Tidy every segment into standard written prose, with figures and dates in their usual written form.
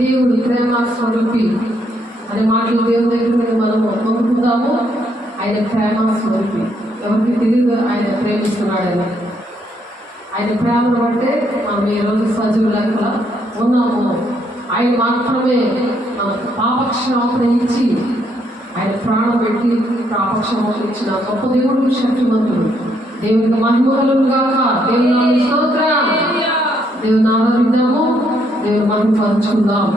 దేవుడు ప్రేమ స్వరూపి అనే మాటలు దేవుని దగ్గర మీద మనము పొందుకుందాము. ఆయన ప్రేమ స్వరూపి, ఎవరికి తెలియదు ఆయన ప్రేమిస్తున్నాడని. ఆయన ప్రేమను బట్టే మనం ఈరోజు సజీవులంగా ఉన్నాము. ఆయన మాత్రమే మనకు పాపక్షమాపణ ఇచ్చి, ఆయన ప్రాణం పెట్టి పాపక్షమాపణ ఇచ్చిన గొప్ప దేవుడు, శక్తిమంతుడు. దేవునికి మహిమ కలుగును గాక. దేవుని స్తోత్రం. దేవుని ఆరాధిద్దాము, దేవుని మహిమ పంచుకుందాం.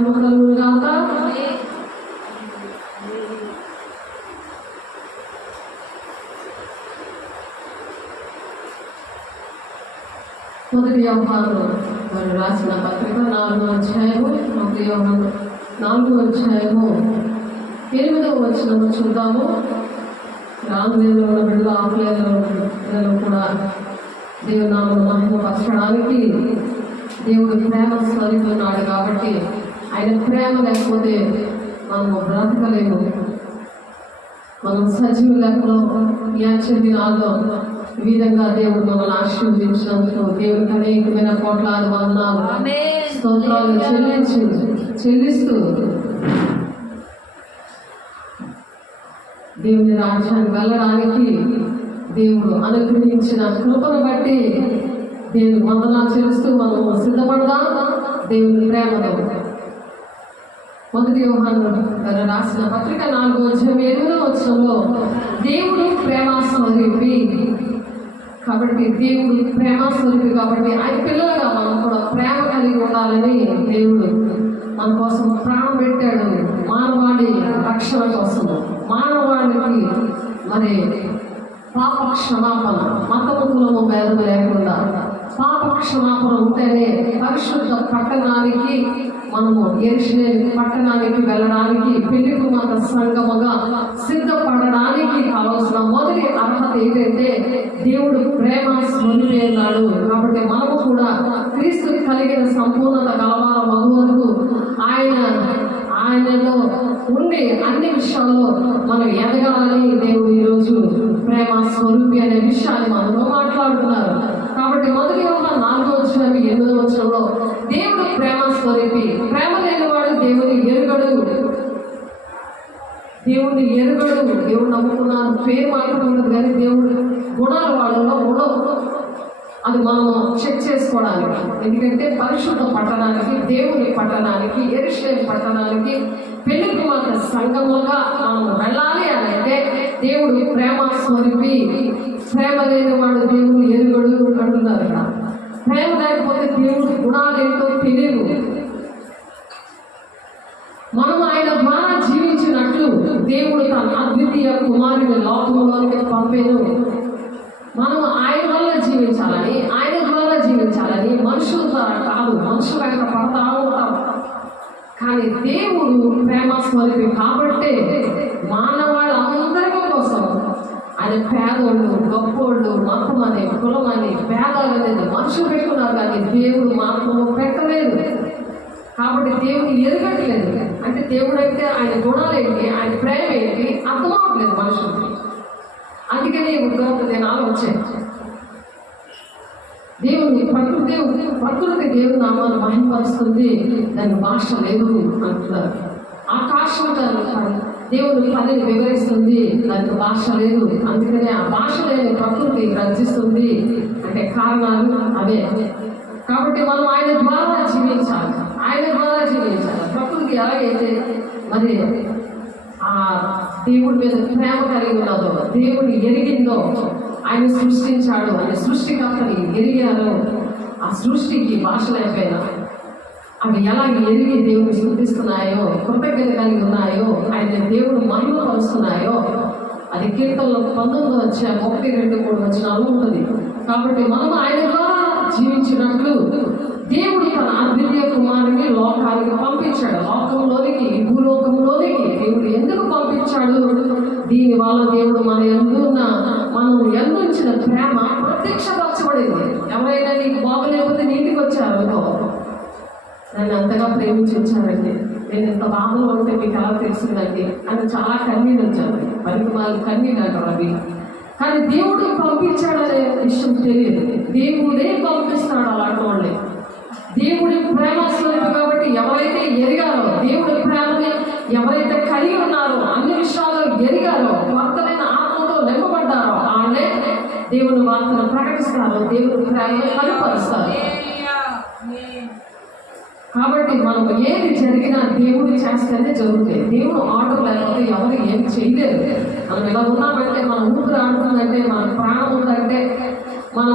మహిమ కలుగును గాక. మొదటి యోహాను వారు రాసిన పత్రిక 4వ అధ్యాయము, మొదటి యోహాను 4వ అధ్యాయము 8వ వచనము చూద్దాము. రామదేవులో ఉన్న బిడ్డలు ఆఫ్లైన్లో కూడా దేవుని నామమును మహిమపరచడానికి దేవుడు ప్రేమ స్వరూపున్నాడు కాబట్టి ఆయన ప్రేమ లేకపోతే మనము బ్రతకలేము. మనం సజీవ లెక్కలో దినాల్లో ఈ విధంగా దేవుడు మనల్ని ఆశీర్వదించినందుకు దేవుడికి అనేకమైన కోట్లాది వందనాలు స్తోత్రాలు చెల్లిస్తూ దేవుని రాజ్యానికి వెళ్ళడానికి దేవుడు అనుగ్రహించిన కృపను బట్టి దేవుని వందనాలు చెల్లిస్తూ మనము సిద్ధపడదాం. దేవుని ప్రేమలో మొదటి యోహాను రాసిన పత్రిక 4వ అధ్యాయం 8వ వచనంలో దేవుడు ప్రేమ స్వరూపి కాబట్టి, దేవుడు ప్రేమ స్వరూపి కాబట్టి ఆయన పిల్లలుగా మనం కూడా ప్రేమ కలిగి ఉండాలని దేవుడు మన కోసం ప్రాణం పెట్టాడు. మానవాళి రక్షణ కోసం, మానవాళికి మరి పాప క్షమాపణ, మతము కులము భేదం లేకుండా పాప క్షమాపణ ఉంటేనే పరిశుద్ధ పట్టణానికి మనము యెరూషలేము పట్టణానికి వెళ్ళడానికి, పెళ్లి కుమార్తె సంఘముగా సిద్ధపడడానికి కావాల్సిన మొదటి అర్హత ఏంటంటే దేవుడు ప్రేమ స్వరూపి అన్నాడు. కాబట్టి మనము కూడా క్రీస్తు కలిగిన సంపూర్ణత కలవాల మగువరకు ఆయనలో ఉండి అన్ని విషయాల్లో మనం ఎదగాలని దేవుడు ఈరోజు ప్రేమ స్వరూపి అనే విషయాన్ని మనలో మాట్లాడుతున్నారు. కాబట్టి మొదటి యోహాను 4వ అధ్యాయం 8వ వచనంలో దేవుడు ప్రేమ స్వరూపి. ప్రేమ లేనివాడు దేవుని ఎరుగడు. దేవుడు నమ్ముకున్నాను పేరు మాత్రం ఉండదు కానీ దేవుడు గుణాలు వాళ్ళలో ఉండవు. అది మనము చెక్ చేసుకోవడానికి. ఎందుకంటే పరిశుద్ధ పట్టణానికి, దేవుని పట్టణానికి, యెరూషలేము పట్టణానికి పెళ్లి కుమార్తె సంఘముగా మనం వెళ్ళాలి అని అంటే దేవుడు ప్రేమ స్వరూపి. ప్రేమ లేని వాడు దేవుడు ఎరుగడు అంటున్నారు ఇక్కడ. ప్రేమ లేకపోతే దేవుడు గుణాలేంటో తెలియదు. మనం ఆయన ద్వారా జీవించినట్లు దేవుడు తన అద్వితీయ కుమారుని లోకంలోనికి పంపేను. మనం ఆయన వల్ల జీవించాలని, ఆయన ద్వారా జీవించాలని మనుషుల ద్వారా కాదు. మనుషులు అక్కడ పడతా ఉంటాం కానీ దేవుడు ప్రేమ స్వరూపి కాబట్టే మానవాళ్ళందరి కోసం ఆయన పేదోళ్ళు, గొప్పోళ్ళు, మతం అని, కులం అని, భేదాలు అనేది మనుషులు పెట్టుకున్నారు కానీ దేవుడు మాత్రము పెట్టలేదు. కాబట్టి దేవుడు ఎరగట్లేదు. అంటే దేవుడు అయితే ఆయన గుణాలు ఏంటి, ఆయన ప్రేమ ఏంటి అర్థం అవ్వట్లేదు మనుషులకి. అందుకని ఉగ్రత దినాలు వచ్చాయి. ప్రకృతి దేవుని నామాన్ని మహిమపరుస్తుంది, దాని భాష లేదు అంటున్నారు. ఆకాశం దేవుని పనిని వివరిస్తుంది, దానికి భాష లేదు. అందుకనే ఆ భాష లేని ప్రకృతి రచిస్తుంది. అంటే కారణాలు అవే. కాబట్టి మనం ఆయన ద్వారా జీవించాలి. ప్రకృతి ఎలాగైతే మరి ఆ దేవుడి మీద ప్రేమ కలిగి ఉన్నదో, దేవుడు ఎరిగిందో, ఆయన సృష్టించాడు, ఆయన సృష్టికర్తని ఎరిగారో, ఆ సృష్టికి భాష లేకపోయినా అవి ఎలా ఎరిగి దేవుని స్తుతిస్తున్నాయో, కృతజ్ఞత కలిగి ఉన్నాయో, ఆయన దేవుడు మహిమపరుస్తున్నాయో, అది కీర్తనలో 19వ అధ్యాయం 1, 2, 3 వచనాలు ఉంటుంది. కాబట్టి మనం ఆయన ద్వారా జీవించినట్లు దేవుడు తన అద్వితీయ కుమారుని లోకానికి పంపించాడు. లోకంలోనికి, భూలోకంలోనికి దేవుడు ఎందుకు పంపించాడు? దీని వల్ల దేవుడు మనం ఎందుంచిన ప్రేమ ప్రత్యక్షపరచబడింది. ఎవరైనా నీకు బాగలేకపోతే నీటికి వచ్చారు, నన్ను అంతగా ప్రేమించి వచ్చారండి, నేను ఇంత బాధలో ఉంటే మీకు ఎలా తెలిసిందండి అని చాలా కన్నీళ్ళు వచ్చారు. పనికి వాళ్ళు కన్నీళ్ళు అంటారు అవి. కానీ దేవుడు పంపించాడనే విషయం తెలియదు. దేవుడే పంపిస్తాడు అలాంటి వాళ్ళని. దేవుడి ప్రేమ స్వరూపి కాబట్టి ఎవరైతే ఎరిగారో, దేవుడి ప్రేమని ఎవరైతే కలిగి ఉన్నారో, అన్ని విషయాల్లో ఎరిగారో, కొత్తమైన ఆత్మతో నింపబడ్డారో వాళ్ళే దేవుని వార్తను ప్రకటిస్తారు, దేవుడి ప్రేమను కనపరుస్తారు. కాబట్టి మనం ఏది జరిగినా దేవుడు చేస్తేనే జరుగుతాయి. దేవుడు ఆర్డర్ లేకపోతే ఎవరు ఏం చేయలేరు. మనం ఇలా ఉన్నామంటే, మన ఊపిరి ఆడుతుందంటే, మన ప్రాణం ఉందంటే, మన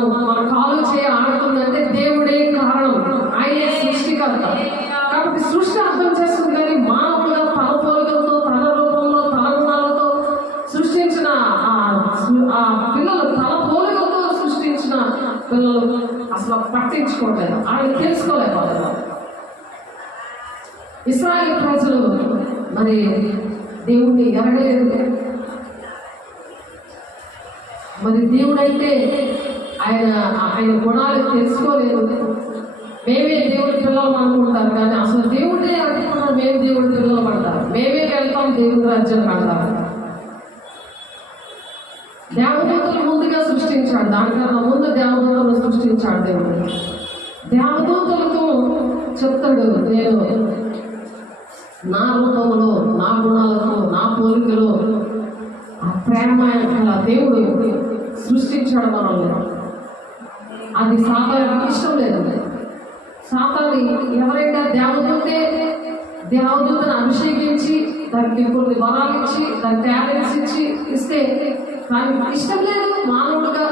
కాలు ఆడుతుందంటే దేవుడే కారణం. ఆయనే సృష్టికర్త. కాబట్టి సృష్టి అర్థం పట్టించుకోవట్లేదు, ఆయన తెలుసుకోలేకపోతున్నారు. ఇశ్రాయేలు ప్రజలు మరి దేవుణ్ణి ఎరగలేదు. మరి దేవుడైతే ఆయన గుణాలు తెలుసుకోలేదు. మేమే దేవుడి పిల్లలు అనుకుంటారు, కానీ అసలు దేవుడే అనుకున్నాం మేము దేవుడి పిల్లలు అంటారు. మేమే వెళ్తాం దేవుడి రాజ్యం అంటారు. దేవదూతలు ముందుగా సృష్టించాడు, దానికన్నా ముందు దేవదూతలను సృష్టించాడు దేవుడు. దేవదూతలతో చెప్తాడు, నేను నా రూపంలో, నా గుణాలతో, నా పోలికలో ఆ ప్రేమ గల దేవుడు సృష్టించాడు మనల్ని. అది సాతానుకి ఇష్టం లేదు. సాతాను ఎవరైనా దేవదూతను అభిషేకించి దానికి కొన్ని వరాలు ఇచ్చి దాని టాలెంట్స్ ఇస్తే దానికి ఇష్టం లేదు. మానవుడుగా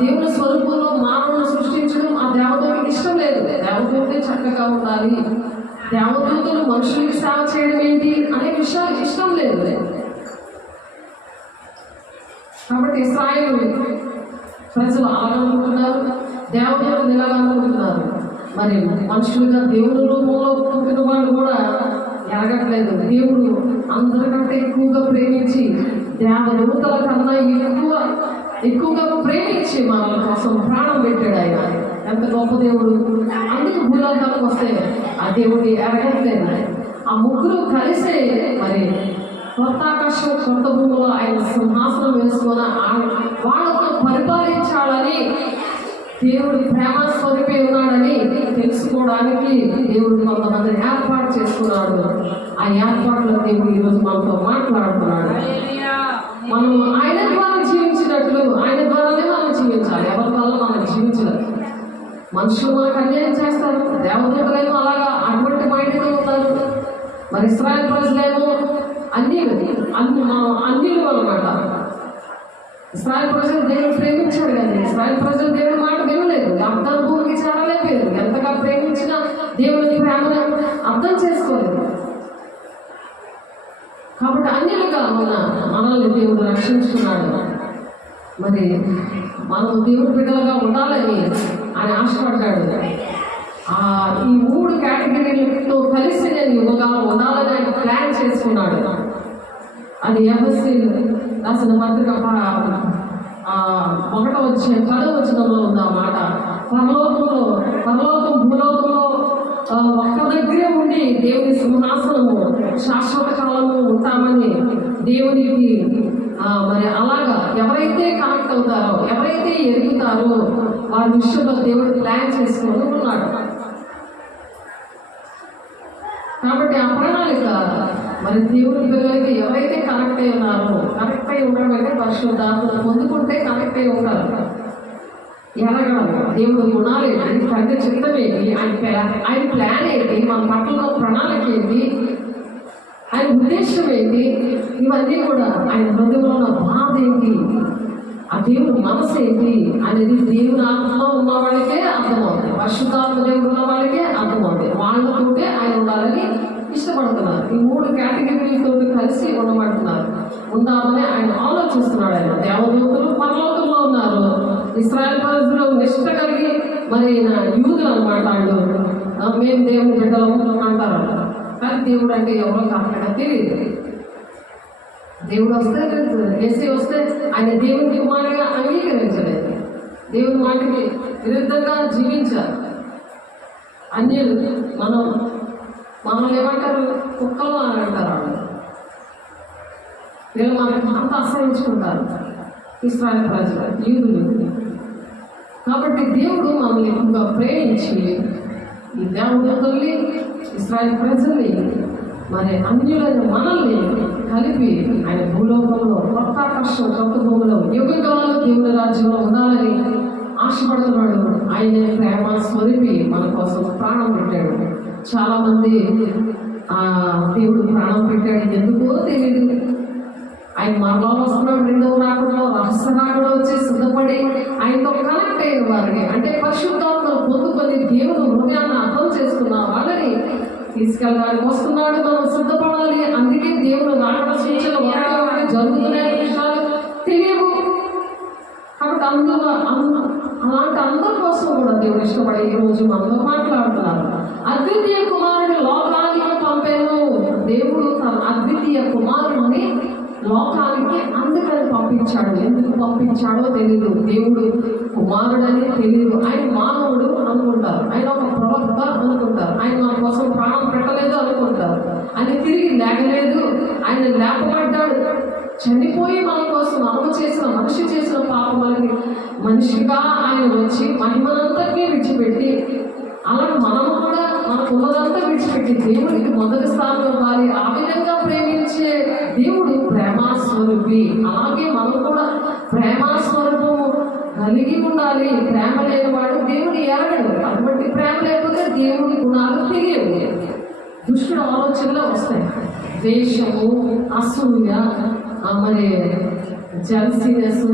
దేవుని స్వరూపంలో మానవుని సృష్టించడం ఆ దేవదూతకి ఇష్టం లేదు. దేవదూతే చక్కగా ఉండాలి, దేవదూతలు మనుషులకి సేవ చేయడం ఏంటి అనే విషయాలు ఇష్టం లేదు. కాబట్టి ఇశ్రాయేలు ప్రజలు అలాగనుకుంటున్నారు, దేవదూతలు ఇలాగనుకుంటున్నారు. మరి మనుషులుగా దేవుని రూపంలో పుట్టిన వాళ్ళు కూడా ఎరగట్లేదు. దేవుడు అందరికంటే ఎక్కువగా ప్రేమించి, దేవదూతల కన్నా ఎక్కువగా ప్రేమించి మన కోసం ప్రాణం పెట్టాడు. ఆయన ఎంత గొప్ప దేవుడు. అందుకు భూలోకాలకు వస్తే ఆ దేవుడి ఎరగట్లేదు. ఆ ముగ్గురు కలిసే మరి కొత్త ఆకాశం కొత్త భూమిలో ఆయన సింహాసనం వేసుకొని వాళ్ళతో పరిపాలించాలని, దేవుడు ప్రేమ స్వరూపి ఉన్నాడని తెలుసుకోవడానికి దేవుడు కొంతమందిని ఏర్పాటు చేసుకున్నాడు. ఆ ఏర్పాటులో దేవుడు ఈరోజు మనతో మాట్లాడుతున్నాడు. మనం ఆయన ద్వారా జీవించినట్లు ఆయన ద్వారానే మనం జీవించాలి. ఎవరి వల్ల మనం జీవించలేదు. మనుషులు మనకు అన్యాయం చేస్తారు, దేవదూతలేమో అలాగా అటువంటి మైండ్తో ఉంటారు. మరి ఇశ్రాయేలు ప్రజలేమో అన్యులు అన్నమాట. ఇశ్రాయేలు ప్రజలు దేవుడు ప్రేమించాడు, కానీ ఇశ్రాయేలు ప్రజలు దేవుడి మాట వినలేదు. అర్థం భూమికి చేరలేకపోయారు. ఎంతగా ప్రేమించినా దేవుడి ప్రేమను అర్థం చేసుకోలేదు. కాబట్టి అన్యులుగా మనల్ని దేవుడు రక్షించుకున్నాడు. మరి మనం దేవుడి బిడ్డలుగా ఉండాలని ఆయన ఆశపడ్డాడు. ఈ 3 కేటగిరీలతో కలిసి నేను యువగా ఉండాలని ఆయన ప్లాన్ చేసుకున్నాడు. అది ఎఫ్ఎస్సీ రాసిన పత్రిక 1వ వచనంలో ఉంది ఆ మాట. పరలోకం భూలోకంలో ఒక్క దగ్గరే ఉండి దేవుని సింహాసనము శాశ్వత కాలము ఉంటామని దేవునికి మరి అలాగా ఎవరైతే కనెక్ట్ అవుతారో, ఎవరైతే ఎదుగుతారో వారి విషయంలో దేవుడు ప్లాన్ చేసుకొని ఉన్నాడు. కాబట్టి ఆ ప్రణాళిక మరి దేవుడి పిల్లలకి ఎవరైతే కనెక్ట్ అయి ఉన్నారో, కనెక్ట్ అయి ఉండడం అంటే పరిశుద్ధాత్మను పొందుకుంటే కనెక్ట్ అయి ఉంటారు. ఎలాగడం దేవుడి గుణాలు ఏంటి, తండ్రి చిత్తం ఏంటి, ఆయన ప్లాన్ ఏంటి, మన పట్ల ప్రణాళిక ఏంటి, ఆయన ఉద్దేశం ఏంటి, ఇవన్నీ కూడా ఆయన హృదయంలో ఉన్న బాధ ఏంటి, ఆ దేవుడు మనసు ఏంటి అనేది దేవుని ఆత్మలో ఉన్న వాళ్ళకే అర్థమవుతుంది. పరిశుద్ధాత్మ దేవుడు ఉన్న వాళ్ళకే అర్థమవుతుంది. వాళ్ళతోటే ఆయన ఉండాలని ఇష్టపడుతున్నారు. ఈ 3 కేటగిరీలతో కలిసి ఉండమంటున్నారు, ఉండాలని ఆయన ఆలోచిస్తున్నాడు. ఆయన దేవదూతలు పరలోకంలో ఉన్నారు, ఇశ్రాయేలు ప్రజలు నిష్ఠ కలిగి మరి యూదులు అనమాట. మేము దేవుని బిడ్డలు అంటారు, కానీ దేవుడు అంటే ఎవరో కరెక్ట్గా తెలియదు. దేవుడు వస్తే ఎస్సీ వస్తే ఆయన దేవుని కుమారుడిగా అంగీకరించలేదు. దేవుని మాటకి విరుద్ధంగా జీవించారు అన్యులు. మనల్ని ఏమంటారు, కుక్కలు అని అంటారు. వీళ్ళు మనకి అంత అసహించుకుంటారు ఇశ్రాయేలు ప్రజలు, యూదులు. కాబట్టి దేవుడు మనల్ని ఎక్కువగా ప్రేమించి ఈ దేవదూతల్ని, ఇశ్రాయేలు ప్రజల్ని, మరి అన్యులైన మనల్ని కలిపి ఆయన భూలోకంలో కొత్త ఆకాశం కొత్త భూమిలో యుగకాలంలో దేవుని రాజ్యంలో ఉండాలని ఆశపడుతున్నాడు. ఆయన ప్రేమ స్వరూపి మన కోసం ప్రాణం పెట్టాడు. చాలా మంది దేవుడు ప్రాణం పెట్టాడు ఎందుకో తెలియదు. ఆయన మరలా వస్తున్నాడు, 2వ రాకడలో రహస్య రాకడలో వచ్చి సిద్ధపడి ఆయనతో కనెక్ట్ అయిన వారిని, అంటే పరిశుద్ధాత్మను పొందుకొని దేవుడు హృదయాన్ని అర్థం చేసుకున్న వాళ్ళని తీసుకెళ్ళడానికి వస్తున్నాడు. మనం సిద్ధపడాలి. అందుకే దేవుడు రాకడ సూచనలు జరుగుతున్నాయి, విషయాలు తెలియవు. కాబట్టి అలాంటి అందరి కోసం కూడా దేవుడు ఇష్టపడే ఈ రోజు మనతో మాట్లాడుతున్నారు. అద్వితీయ కుమారుడు లోకానికి పంపాను. దేవుడు తన అద్వితీయ కుమారుడిని లోకానికి అందుకని పంపించాడు. ఎందుకు పంపించాడో తెలియదు. దేవుడు కుమారుడని తెలియదు. ఆయన మానవుడు అనుకుంటారు, ఆయన ఒక ప్రవక్త అనుకుంటారు, ఆయన మన కోసం ప్రాణం పెట్టలేదు అనుకుంటారు, ఆయన తిరిగి లేగలేదు, ఆయన లేపబడ్డాడు, చనిపోయి మన కోసం మనిషి చేసిన పాపములకి మనిషిగా ఆయన వచ్చి మహిమనంతటినీ విడిచిపెట్టి, అలాగే మనము కూడా మనకున్నదంతా విడిచిపెట్టి దేవుడికి మొదటి స్థానం ఇవ్వాలి. ఆ విధంగా ప్రేమించే దేవుడు ప్రేమాస్వరూపి. అలాగే మనం కూడా ప్రేమాస్వరూపము కలిగి ఉండాలి. ప్రేమ లేనివాడు దేవుడు ఎరగడు. అటువంటి ప్రేమ లేకపోతే దేవుడి గుణాలు తెలియవు. దుష్టుడు ఆలోచనలు వస్తాయి. ద్వేషము, అసూయ, మరి జల్సీనెస్,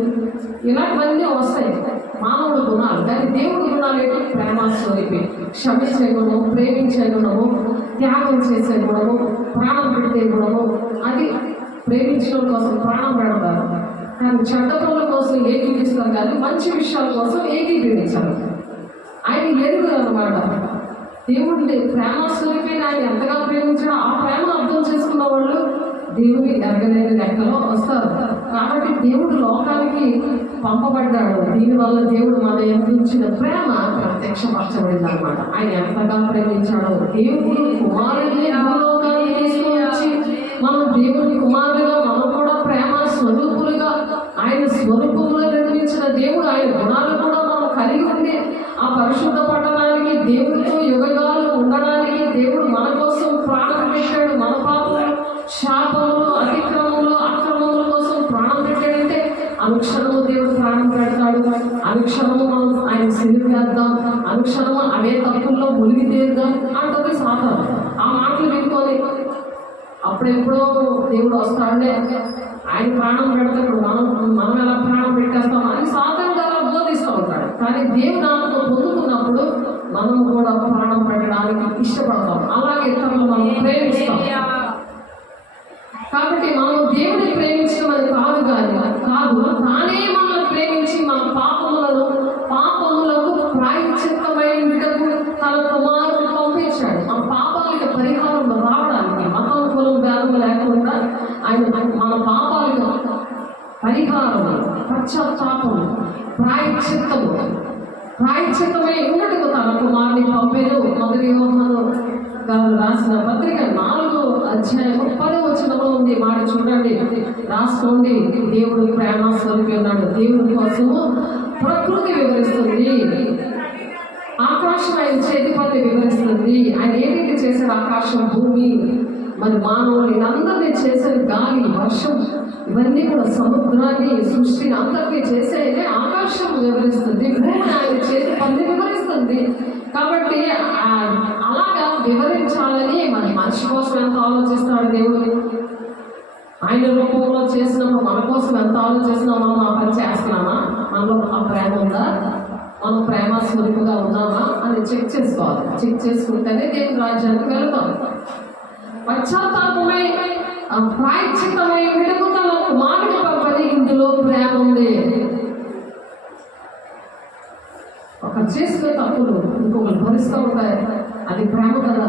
ఇలాంటివన్నీ వస్తాయి మానవుడి గుణాలు. కానీ దేవుడి గుణాలు ఏంటి? ప్రేమాస్వరూపి. క్షమించే గుణము, ప్రేమించే గుణము, త్యాగం చేసే గుణము, ప్రాణం పెట్టే గుణము. అది ప్రేమించడం కోసం ప్రాణం పెడతారు, కానీ చెడ్డ పనుల కోసం ఏకీపిస్తారు, కానీ మంచి విషయాల కోసం ఏకీపించారు. ఆయన ఎరుగురు అనమాట. దేవుడిని ప్రేమాస్వరూపిని ఆయన ఎంతగా ప్రేమించాడో ఆ ప్రేమను అర్థం చేసుకున్న వాళ్ళు దేవుని ఎరగలేని లెక్కలో వస్తారు. కాబట్టి దేవుడు లోకానికి పంపబడ్డాడు. దీనివల్ల దేవుడు మన ఎంతుంచిన ప్రేమ ప్రత్యక్షపరచబడింది అనమాట. ఆయన ఎంతగా ప్రేమించాడో దేవుడు కుమారుని భూలోకానికి తీసుకుని మనం దేవుని కుమారులుగా, మనం కూడా ప్రేమ స్వరూపులుగా, ఆయన స్వరూపంలో నిర్మించిన దేవుడు. ఆయన గుణాలు కూడా మనం కలిగి ఉండి ఆ పరిశుద్ధ పట్టణానికి, దేవుడితో యుగగాలు ఉండడానికి దేవుడు మన కోసం ప్రాణం పెట్టాడు. మన పాపలు, శాపములు, అతిక్రమంలో, అక్రమముల కోసం ప్రాణం పెట్టాడంటే అనుక్షణము దేవుడు ప్రాణం పెడతాడు. అనుక్షణము మనం ఆయన సిరివేద్దాం, అనుక్షణము అవే తప్పుల్లో మునిగి తీరుదాం అంటది సాతాను. ఆ మాటలు వినుకొని అప్పుడెప్పుడో దేవుడు వస్తాడే, ఆయన ప్రాణం పెడతాడు, మనం ఎలా ప్రాణం పెట్టేస్తాం అని సాతాను ద్వారా బోధిస్తూ ఉంటాడు. కానీ దేవుడు నామతో పొందుకున్నప్పుడు మనం కూడా ప్రాణం పెట్టడానికి ఇష్టపడతాం. అలాగే ఇతరులు మనం ప్రేమిస్తాం. కాబట్టి మనం దేవుడిని ప్రేమించడం అది కాదు, తానే మనల్ని ప్రేమించి మన పాపములకు ప్రాయశ్చిత్తమైనకు తన కుమారుడు పంపించాడు. మన పాపాలకు పరిహారం రావడానికి, మతం కులం భేదం లేకుండా ఆయన మన పాపాలకు పరిహారం, పశ్చాత్తాపం, ప్రాయశ్చిత్తమై ఉన్నట్టుగా తన కుమారుని పంపేను. మొదటి యోహాను గారు రాసిన పత్రిక 4వ అధ్యాయం 10వ వచనంలో ఉంది మాట. చూడండి, రాసుకోండి. దేవుడు ప్రేమ స్వరూపి ఉన్నాడు. దేవుడి కోసము ప్రకృతి వివరిస్తుంది, ఆకాశం ఆయన చేతి పని వివరిస్తుంది. ఆయన ఏంటి చేశాడు? ఆకాశం, భూమి, మరి మానవుని అందరినీ చేసిన గాలి, వర్షం, ఇవన్నీ కూడా సముద్రాన్ని, సృష్టిని అందరికీ చేసేది ఆకాశం వివరిస్తుంది. భూమి ఆయన చేతి పని వివరిస్తుంది. కాబట్టి అలాగా వివరించాలని మరి మనిషి కోసం ఎంత ఆలోచిస్తాడు దేవుడు. ఆయన రూపంలో చేసినప్పుడు మన కోసం ఎంత ఆలోచిస్తున్నాం. మనం ఆ పని చేస్తున్నామా? మనలో ఆ ప్రేమ ఉందా? మనం ప్రేమ స్వరూపుగా ఉన్నామా అని చెక్ చేసుకోవాలి. చెక్ చేసుకుంటేనే దేవుని రాజ్యానికి వెళ్తాం. పశ్చాత్తాపమై ప్రాయశ్చిత్తమై విడుగు తన కుమారుడు పంపని ఇందులో ప్రేమ ఉంది. ఒకరు చేసిన తప్పులు ఇంకొకరు భరిస్తూ ఉంటాయి, అది ప్రేమ కదా.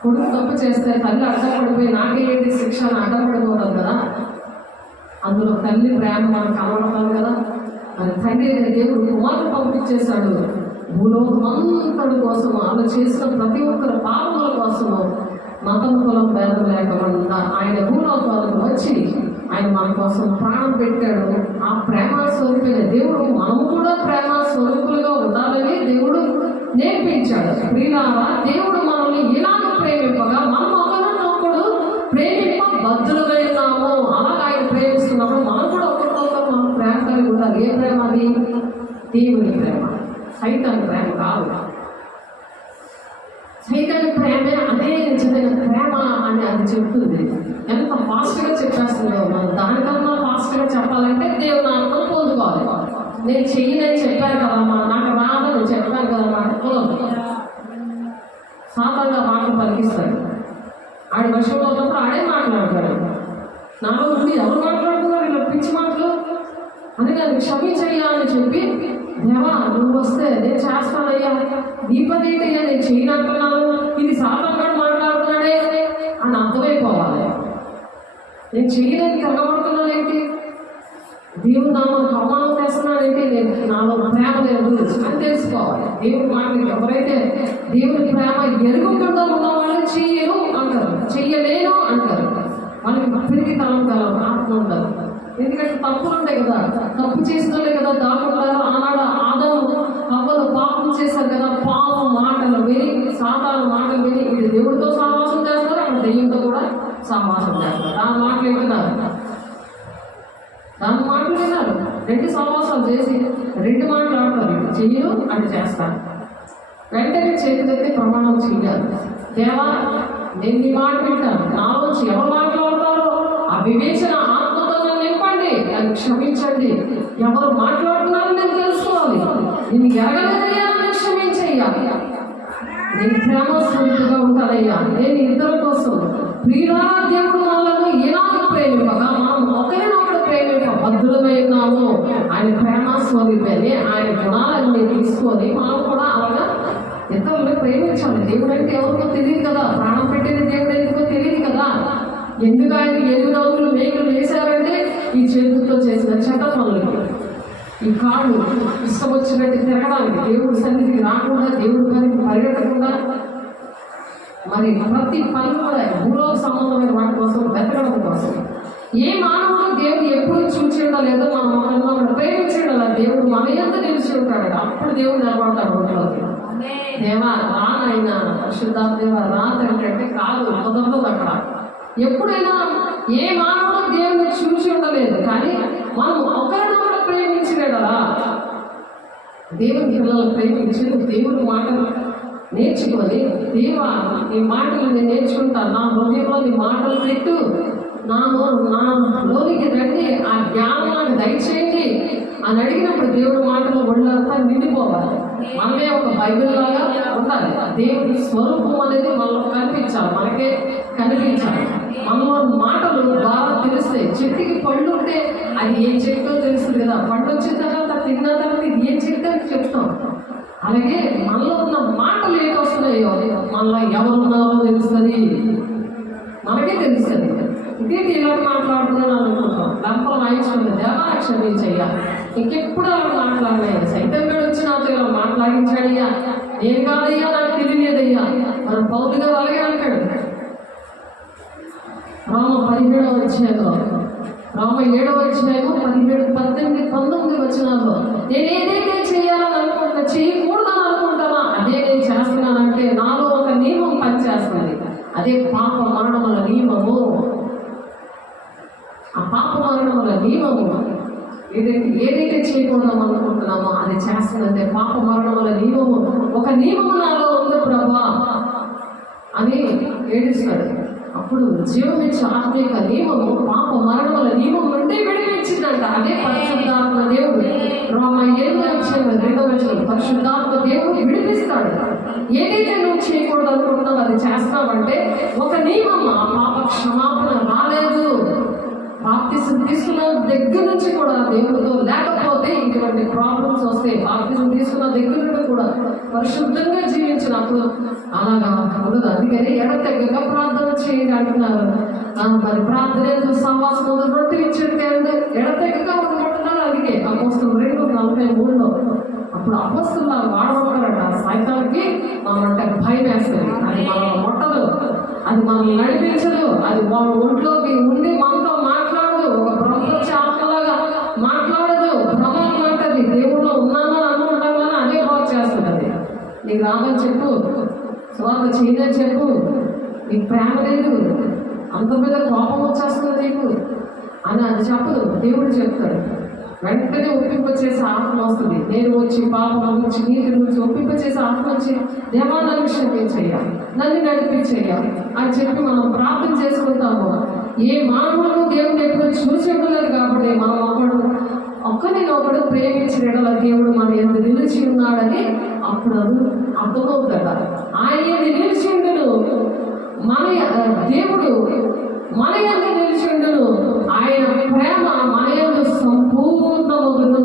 కొడుకు తప్పు చేస్తే తల్లి అడ్డపడిపోయి నాకేంటి శిక్ష అని అడ్డపడిపోతుంది కదా. అందులో తల్లి ప్రేమ మనకు కనబడతాం కదా. మరి తండ్రి దేవుడు కుమారుడు పంపించేశాడు భూలోకమంతటి కోసము. అలా చేసిన ప్రతి ఒక్కరి పాపముల కోసము మతం కులం భేదం లేకుండా ఆయన భూలోకాలకు వచ్చి ఆయన మన కోసం ప్రాణం పెట్టాడు. ఆ ప్రేమ స్వరూపైన దేవుడు మనము కూడా ప్రేమ స్వరూపులుగా ఉండాలని దేవుడు నేర్పించాడు. ప్రియులారా, దేవుడు మనల్ని ఇలాగ ప్రేమింపగా మనం ఒకరినొకడు ప్రేమింపబద్ధులుగా ఉన్నాము. అలాగ ఆయన ప్రేమిస్తున్నప్పుడు మనం కూడా ఒకరికొకరు మనం ప్రేమ కలిగి ఉండాలి. ఏ ప్రేమ అది? దేవుని ప్రేమ, సైతాన్ ప్రేమ కాదు. సైతాన్ ప్రేమే అదే నిజమైన ప్రేమ అని అది చెప్తుంది. ఎంత ఫాస్ట్గా చెప్పేస్తుందో. మనం దానికన్నా ఫాస్ట్గా చెప్పాలంటే దేవుని ఆత్మను పొందుకోవాలి. నేను చెయ్యనని చెప్పాను కదమ్మా, నాకు రాదని చెప్పాను కదమ్మా, సాధారణంగా మాటలు పలికిస్తాడు. ఆడి వర్షంలో ఉన్నప్పుడు ఆడే మాట్లాడతాడు. నాలో నుండి ఎవరు మాట్లాడుతున్నారు ఇలా పిచ్చి మాటలు అని నన్ను క్షమించయ్యా అని చెప్పి దేవా నువ్వు వస్తే నేను చేస్తానయ్యా, నీ పని ఏంటయ్యా నేను చేయనంటున్నాను, ఇది సాధారణంగా మాట్లాడుతున్నాడే అని అర్థమైపోవాలి. నేను చేయలేని తిరగబడుతున్నాను ఏంటి, దేవుడు నా మనకు అవమానం చేస్తున్నాడేంటి, నేను నాలో ప్రేమ లేదు అని తెలుసుకోవాలి. దేవుడి మాటలు ఎవరైతే దేవుడి ప్రేమ ఎరుగుకుండా ఉన్న వాళ్ళు చెయ్యను అంటారు, చెయ్యలేను అంటారు. వాళ్ళకి తిరిగి తలంటారు, ఆత్మ ఉంటారు. ఎందుకంటే తప్పులు ఉంటాయి కదా, తప్పు చేసినోళ్ళే కదా దాకుంటారు. ఆనాడు ఆదాము అవ్వలు పాపం చేశారు కదా, పాపం మాటలు విని, సాతాను మాటలు విని ఇది దేవుడితో సహవాసం చేస్తారు, అక్కడ దెయ్యంతో కూడా సహవాసం చేస్తారు. దాని మాటలు వింటున్నారు, దాని మాటలు విన్నారు, రెండు సహవాసాలు చేసి రెండు మాటలు ఆడతారు, చెయ్యను అని చేస్తారు. వెంటనే చేతులైతే ప్రమాణం చెయ్యాలి. దేవా నేను నీ మాట వింటాను, నాలోంచి ఎవరు మాట్లాడతారో ఆ వివేచన ఆత్మతో నన్ను నింపండి, నన్ను క్షమించండి. ఎవరు మాట్లాడుతున్నారో నేను తెలుసుకోవాలి, నేను ఎరగలేదయ్యా నన్ను క్షమించయ్యా, నేను ప్రేమ స్వరూపుగా ఉంటానయ్యా. నేను ఇద్దరి కోసం ప్రియులారా దేవుడు వాళ్ళను ఏనాడు ప్రేమింపక మనం ఒకరినొకరు ప్రేమింప బద్ధులమై ఉన్నాము. ఆయన ప్రేమ స్వరూపని ఆయన గుణాలన్నీ తీసుకొని మనం కూడా అలాగా ఇతరులను ప్రేమించాలి. దేవుడు అంటే ఎవరికో తెలియదు కదా, ప్రాణం పెట్టేది దేవుడు ఎందుకో తెలియదు కదా. ఎందుకు ఆయన 7 రోజులు మేకులు వేశారంటే ఈ చేతులతో చేసిన చెడ్డ పనులకి, ఈ కాళ్ళు ఇష్టం వచ్చినట్టు తిరగడానికి, దేవుడి సన్నిధికి రాకుండా, దేవుడి పనికి పరిగెట్టకుండా, మరి ప్రతి పని కూడా భూలోక సంబంధమైన వాటి కోసం వెతకడం కోసం. ఏ మానవుడు దేవుడు ఎప్పుడు చూసి ఉండలేదో మనం ఒకరినొకరు ప్రేమించడం, దేవుడు మన ఎంత నిలిచి ఉంటాడు, అప్పుడు దేవుడు నిలబడతాడు ఒంట్లోకి. దేవా రానైనా పరిశుద్ధాత్మ దేవా రాదంటే కాదు, కుదరదు అక్కడ. ఎప్పుడైనా ఏ మానవుడు దేవుడిని చూసి ఉండలేదు, కానీ మనం ఒకరినొకరు ప్రేమించలేదా, దేవుని పిల్లలు ప్రేమించి దేవుడి మాటలు నేర్చుకొని, దేవా నీ మాటలు నేను నేర్చుకుంటాను, నా హృదయంలో నీ మాటలు పెట్టు, నా లోనికి రండి, ఆ జ్ఞానం నాకు దయచేయండి అని అడిగినప్పుడు దేవుడి మాటలు ఒళ్ళంతా నిండిపోవాలి. మనమే ఒక బైబిల్ లాగా ఉండాలి. దేవుడి స్వరూపం అనేది మనలో కనిపించాలి, మనకే కనిపించాలి. మనలో మాటలు బాగా తెలుస్తాయి. చెట్టుకి పళ్ళు ఉంటే అది ఏం చెట్టో తెలుస్తుంది కదా, పండు వచ్చిన తర్వాత తిన్న తర్వాత ఇది ఏం చెట్టు అని చెప్తాం. అలాగే మనలో ఉన్న మాటలు ఏమి వస్తున్నాయో మనలో ఎవరున్నారో తెలుస్తుంది, మనకే తెలుస్తుంది. ఇంకేంటి ఇలా మాట్లాడుతున్నాను అనుకుంటాం, లంపలు వాయించుకుని దేవా క్షమించయ్యా, ఇంకెప్పుడు అలా మాట్లాడినాయి, సైతం కూడా వచ్చి నాతో ఇలా మాట్లాడించాడయ్యా, నేను కాదయ్యా నాకు తెలియలేదయ్యా. మన పౌరు గారు అలాగే అంటాడు. రామ 17వ అధ్యాయంలో, రామ 7వ అధ్యాయము 17, 18, 19 వచనాల్లో నేను ఏదైతే చేయాలని అనుకుంటా, చేయకూడదని అనుకుంటానా అదే నేను చేస్తున్నానంటే నాలో ఒక నియమం పనిచేస్తుంది, అదే పాప మరణముల నియమము. ఆ పాప మరణముల నియమము ఏదైతే చేయకూడదాం అనుకుంటున్నామో అది చేస్తుందంటే పాప మరణముల నియమము. ఒక నియమము నాలో ఉంది ప్రభా అని ఏడుస్తాడు. అప్పుడు జీవం ఇచ్చే ఆత్మీయ నియమము పాప మరణముల నియమం నుండి విడిపించిందంట. అదే పరిశుద్ధాత్మ దేవుడు. రోమ 7:2 పరిశుద్ధాత్మ దేవుడు విడిపిస్తాడు. ఏదైతే నువ్వు చేయకూడదు అనుకుంటున్నావు అది చేస్తావంటే ఒక నియమం, ఆ పాప క్షమాపణ రాలేదు. బాప్తిజం తీసుకున్న దగ్గర నుంచి కూడా దేవుడితో లేకపోతే ఇటువంటి ప్రాబ్లమ్స్ వస్తాయి. బాప్తిజం తీసుకున్న దగ్గర నుండి కూడా పరిశుద్ధంగా జీవించినప్పుడు అలాగా ఉండదు. అందుకని ఎడతెగక ప్రార్థన చేయండి అంటున్నారు. మరి ప్రార్థన సమాసం రొట్టె ఇచ్చింటే ఎడతెగక ఉండమంటున్నారు. అందుకే అపోస్తులు 2:43 అప్పుడు అపోస్తులు వాడమంటారట, సైతానికి మనమంటే భయం వేస్తుంది, అది మనం ముట్టదు, అది మనం నడిపించదు, అది వాళ్ళ ఒంట్లోకి ఉండి మనతో మాట్లాడదు, ఒక బ్రహ్మచ్చి ఆత్మలాగా మాట్లాడదు, భ్రమం అంటది. దేవుళ్ళు ఉన్నామని అనుకుంటాం కానీ అదే బాగు చేస్తుంది. అది నీకు రాదని చెప్పు, స్వార్థ చేయదని చెప్పు, నీకు ప్రేమ లేదు, అంత మీద కోపం వచ్చేస్తుంది నీకు అని అది చెప్పదు. దేవుడు చెప్తాడు, వెంటనే ఒప్పింపచేసే ఆత్మ వస్తుంది. నేను వచ్చి పాపం నుంచి నీటి నుంచి ఒప్పింపచేసే ఆత్మ వచ్చి దేవా నన్ను క్షమించయ్యా, నన్ను నడిపించయ్యా అని చెప్పి మనం ప్రార్థన చేసుకుంటాము. ఏ మానవుడు దేవుడు ఎప్పుడు చూసి ఉండలేదు కాబట్టి మనం ఒకరినొకడు ప్రేమించిన దేవుడు మన ఎంత నిలిచి ఉన్నాడని అప్పుడు అర్థమవుతాడు. ఆయన నిలిచి ఉండను, మన దేవుడు మన యందు నిలిచి ఉండను, ఆయన ప్రేమ మన యందు సంపూర్ణమగును.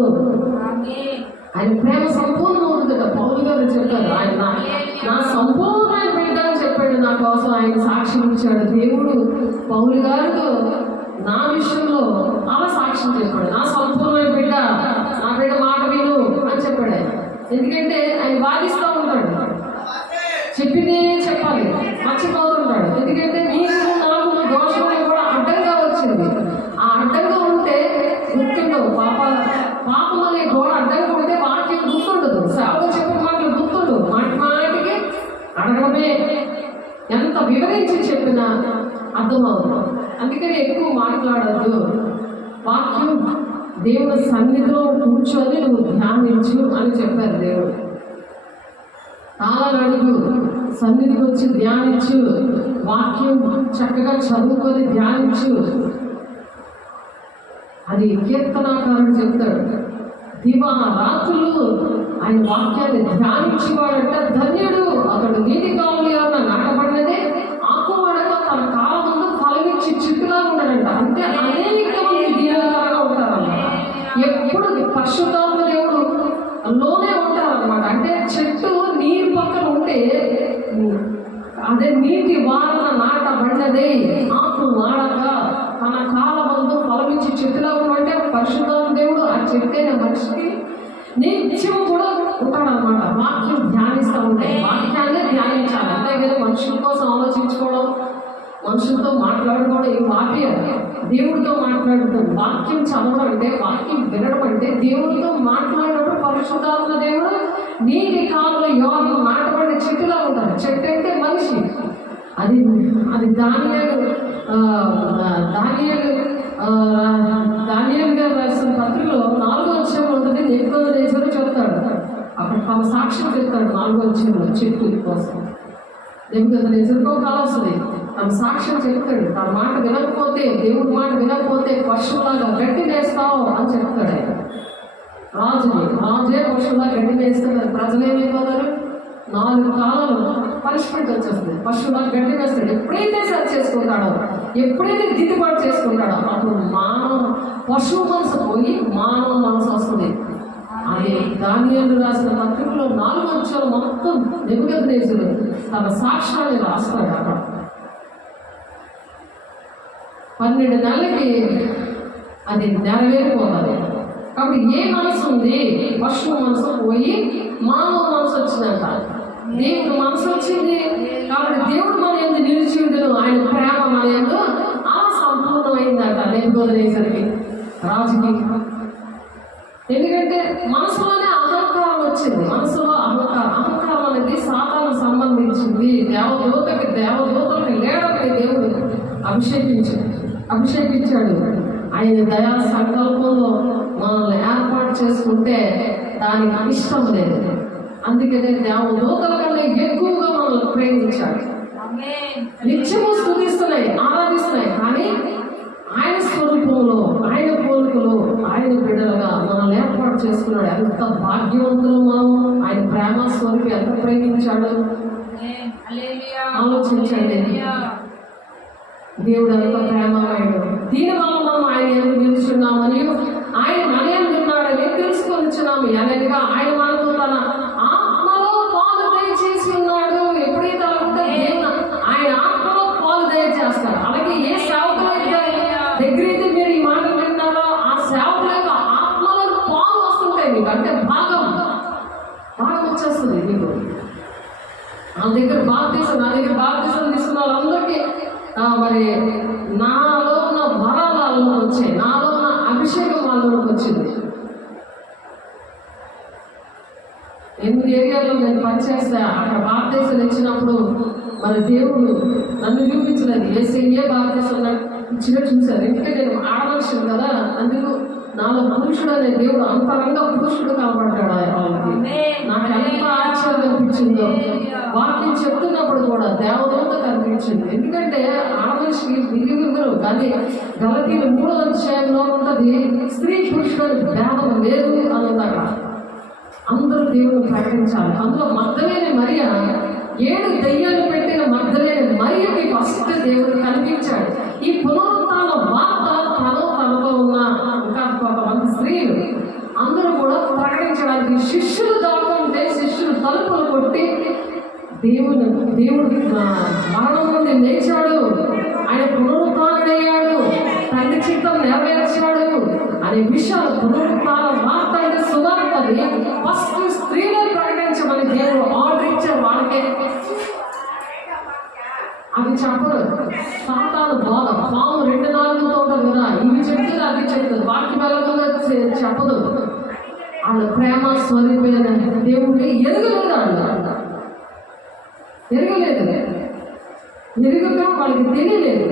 ఆయన ప్రేమ సంపూర్ణం అవుతుందట. పౌలు గారు చెప్పారు, ఆయన నా సంపూర్ణమైన బిడ్డ అని చెప్పాడు. నా కోసం ఆయన సాక్ష్యం ఇచ్చాడు. దేవుడు పౌలు గారితో నా విషయంలో అలా సాక్ష్యం చెప్పాడు. నా సంపూర్ణమైన బిడ్డ, నా బిడ్డ మాట విను అని చెప్పాడు ఆయన. ఎందుకంటే ఆయన వాదిస్తూ ఉంటాడు, చెప్పిందే చెప్పాలి, మర్చిపోతుంటాడు. ఎందుకంటే నీకు నాకు దోషం కూడా అడ్డంగా వచ్చింది. ఆ అడ్డంగా ఉంటే గుర్తుండవు. పాపం అనే గోడ అడ్డంగా ఉంటే వాక్యం గుర్తుండదు. సేవలో చెప్పిన మాటలు గుర్తుండవు. మాటికి అడగడమే, ఎంత వివరించి చెప్పినా అర్థమవుతుంది. అందుకని ఎక్కువ మాట్లాడద్దు. వాక్యం దేవుని సన్నిధిలో కూర్చొని నువ్వు ధ్యానించు అని చెప్పారు దేవుడు. కాలనడుగు, సన్నిధికి వచ్చి ధ్యానించు, వాక్యం చక్కగా చదువుకొని ధ్యానించు. అది కీర్తనాకారుడు చెప్తాడు, దివా రాత్రులు ఆయన వాక్యాన్ని ధ్యానించేవాడంట ధన్యుడు. అతడు నీటి కావులు ఏమన్నా నాటబడినదే ఆకువాడక తన కాలం ముందు ఫలమిచ్చి చిట్టులా ఉన్నాడంట. అంటే అనేక మంది దీవెనకరంగా ఉంటారన్నమాట. ఎప్పుడు పరిశుద్ధాత్మ దేవుడు లోనే ఉంటారన్నమాట. అంటే చెట్టు నీరు పక్కన ఉంటే అదే నీటి వారన నాటబడినదే ఆకు వాడక తన కాలమందు ఫలమిచ్చి చెట్టులా ఉన్నంటే పరిశుద్ధాత్మ దేవుడు ఆ చెట్టే మనిషికి నిత్యము కూడా ఉంటాడనమాట. వాక్యం ధ్యానిస్తూ ఉంటాయి. వాక్యాన్ని ధ్యానించాలి. అంతేగాని మనుషుల కోసం ఆలోచించుకోవడం, మనుషులతో మాట్లాడుకోవడం ఈ వాక్యం దేవుడితో మాట్లాడటం. వాక్యం చదవడం అంటే, వాక్యం వినడం అంటే దేవుడితో మాట్లాడేటప్పుడు పరిశుద్ధాత్మ దేవుడు నీటి కాలంలో యోగం నాటబడిన చెట్టులా ఉంటారు. చెట్టు అంటే మనిషి. అది దానియేలు గారు రాసిన పత్రికలో 4వ అధ్యాయంలో ఉంటుంది. నెబుకద్నెజరు చెప్తాడు, అక్కడ తమ సాక్ష్యం చెప్తాడు 4వ అధ్యాయంలో చెట్టు కోసం. నెబుకద్నెజరుకో కాలం వస్తుంది, తన సాక్ష్యం చెప్తాడు. తన మాట వినకపోతే, దేవుడి మాట వినకపోతే పశువులాగా గట్టి వేస్తావు అని చెప్తాడు ఆయన. రాజే పశువులా గట్టి వేస్తాడు. ప్రజలు ఏమైపోతారు? 4 కాలాలు పనిష్మెంట్ వచ్చేస్తుంది. పశువులా గట్టి వేస్తాడు. ఎప్పుడైతే సరి చేసుకుంటాడో, ఎప్పుడైతే దిద్దుబాటు చేసుకుంటాడో అప్పుడు పశువు మనసు పోయి మానవ మనసు వస్తుంది. అది దానియేలు రాసిన పత్రికలో 4వ అధ్యాయం మొత్తం నెబుకద్నెజరు తన సాక్ష్యాన్ని రాస్తాడు. అక్కడ 12 నెలలకి అది నెరవేరిపోతుంది. కాబట్టి ఏ మనసు ఉంది? పశువు మనసు పోయి మానవ మనసు వచ్చిందంట. దేవుడు మనసు వచ్చింది కాబట్టి దేవుడు మన యందు నిలిచిండును, ఆయన ప్రేమ మన యందు అలా సంపూర్ణమైందట నెబుకద్నెజరుకి, రాజుకి. ఎందుకంటే మనసులోనే అహంకారం వచ్చింది. మనసులో అహంకారం అనేది సాతాను సంబంధించింది. దేవదూతలకి లేడని దేవుడు అభిషేకించాడు. ఆయన దయా సంకల్పంలో మనల్ని ఏర్పాటు చేసుకుంటే దానికి ఇష్టం లేదు. అందుకనే దేవదూతల కన్నా ఎక్కువగా మనల్ని ప్రేమించాడు. నిత్యము స్తుతిస్తున్నాయి, ఆరాధిస్తున్నాయి. కానీ ఆయన స్వరూపంలో, ఆయన పోలికలో, ఆయన బిడ్డలుగా మనల్ని ఏర్పాటు చేసుకున్నాడు. ఎంత భాగ్యవంతులు మనం! ఆయన ప్రేమ స్వరూపి ఎంత ప్రేమించాడు ఆలోచించండి. దేవుడు ఎంత ప్రేమమయుడు. దీనివల్ల మనం ఆయన ఎందుకు నిలుచున్నాం మరియు ఆయన మన యందు ఉన్నాడని తెలుసుకొనిచున్నాము. అనగా ఆయన మనకు తన ఆత్మలో పాలు దయచేసి ఉన్నాడు. ఎప్పుడైతే అనుకుంటే దేవుడు ఆయన ఆత్మలో పాలు దయచేస్తాడు. అలాగే ఏ సేవకుల దగ్గరైతే మీరు ఈ మాట వింటారో ఆ సేవకుల యొక్క ఆత్మలో పాలు వస్తుంటాయి మీకు. అంటే భాగం వచ్చేస్తుంది మీకు. నా దగ్గర బాప్తీసం తీసుకున్న వాళ్ళందరికీ మరి నాలో ఉన్న వరాలు వచ్చాయి, నాలో ఉన్న అభిషేకం వాళ్ళకి వచ్చింది. 8 ఏరియాల్లో నేను పనిచేస్తా. అక్కడ బాప్తీసం ఇచ్చినప్పుడు మరి దేవుడు నన్ను చూపించలేదు. ఏ బాప్తీసం ఇచ్చినట్టు చూశారు. ఎందుకంటే నేను ఆడమనుషులు కదా, అందుకు నాలో పురుషుడు అనే దేవుడు అంతరంగా పురుషుడు కనబడ్డాడు వాళ్ళకి. నాకు ఎంత ఆశ్చర్యం అనిపించిందో. వాక్యం చెప్తున్నప్పుడు కూడా దేవదూత కనిపించింది. ఎందుకంటే ఆడమనిషికి విలువరు. కానీ గలతీయులు 3వ అధ్యాయంలో ఉంటుంది, స్త్రీ పురుషుడు భేదం లేదు అన్నదాక. అందరూ దేవుడు ప్రకటించాలి. అందులో మగ్దలేని మరియ, 7 దయ్యాలు పెట్టిన మగ్దలేని మరియకి ఫస్ట్ దేవుడు కనిపించాడు. ఈ పునరుత్థాన వార్త తనలో ఉన్న ఇంకా కొంతమంది స్త్రీలు అందరూ కూడా ప్రకటించడానికి శిష్యులు దాక్కుంటే శిష్యులు తలుపులు కొట్టి దేవుడు మరణం నుండి లేచాడు, ఆయన పునరుత్థానుడయ్యాడు, తండ్రి చిత్తం నెరవేర్చాడు అనే విషయాలు పునరుత్థాన వార్త అంటే సువార్తని ఫస్ట్ స్త్రీలో ప్రకటించమని దేవుడు ఆర్డర్ ఇచ్చారు వాళ్ళకే. అది చెప్పదు. సాతాను బోధ పాము 2 నాలుగుతో ఉంటుంది కదా, ఇవి చెప్తుంది అది చెప్తుంది, వాక్యం వెళ్ళకుండా చెప్పదు. వాళ్ళ ప్రేమ స్వరూపమైన దేవుడిని ఎరగలేదు, ఎరుగక వాళ్ళకి తెలియలేదు.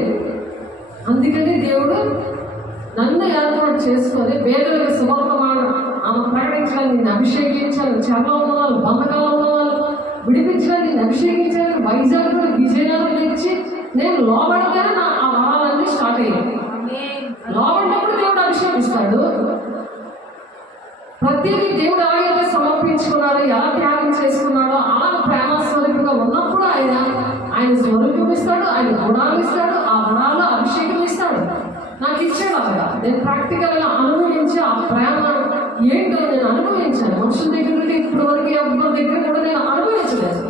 అందుకని దేవుడు నన్ను ఏర్పాటు చేసుకొని పేదలకు సువార్తమాన ఆమె ప్రకటించడానికి నేను అభిషేకించాను, చెరలో ఉన్న వాళ్ళు, బంధకాల్లో ఉన్న వాళ్ళు విడిపించడానికి నేను అభిషేకించాను, వైజాగ్లో విజయనగరం ఇచ్చి నేను లోబడితేనే నా ఆ వరాలన్నీ స్టార్ట్ అయ్యాయి. లోబడినప్పుడు దేవుడు అభిషేకిస్తాడు. ప్రతిదీ దేవుడు అలాగే సమర్పించుకున్నాడు, ఎలా త్యాగం చేసుకున్నాడో అలా ప్రేమ స్వరూపంగా ఉన్నప్పుడు ఆయన స్వరూపం ఇస్తాడు, ఆయన గుణాలు ఇస్తాడు, ఆ గుణాల్లో అభిషేకం ఇస్తాడు. నాకు ఇచ్చాడు అలాగా. నేను ప్రాక్టికల్గా అనుభవించి ఆ ప్రేమ ఏంటో నేను అనుభవించాను. మనుషుల దగ్గర నుండి ఇప్పటి వరకు ఎవరి దగ్గర కూడా నేను అనుభవించలేదు.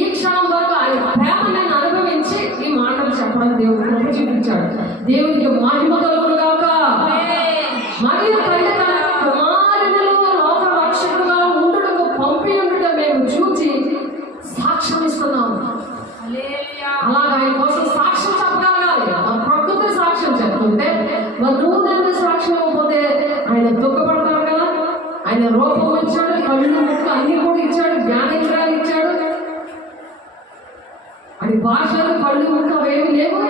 ఈ క్షణం వరకు ఆయన ప్రేమ నేను అనుభవించి ఈ మాటలు చెప్పడం దేవుడు కృప చూపించాడు. దేవునికి మహిమ కలుగును గాక. మరియు తల్లి తన కుమారునిలో లోక రక్షకుడుగా ఉండుటకు పంపి ఉండుట మేము చూచి సాక్ష్యం ఇస్తున్నాము. అలాగే ఆయన కోసం సాక్ష్యం చెప్పగలగాలి. ప్రకృతి సాక్ష్యం చెప్తుంటే మరి నువ్వు దాన్ని సాక్ష్యం ఇవ్వకపోతే ఆయన దుఃఖపడతాడు కదా. ఆయన రూపం ఇచ్చాడు, కళ్ళు ముక్కు అన్ని కూడా ఇచ్చాడు, జ్ఞానేంద్రాలు ఇచ్చాడు. అది భాషలు కళ్ళు ముక్కు అవేమి లేవు.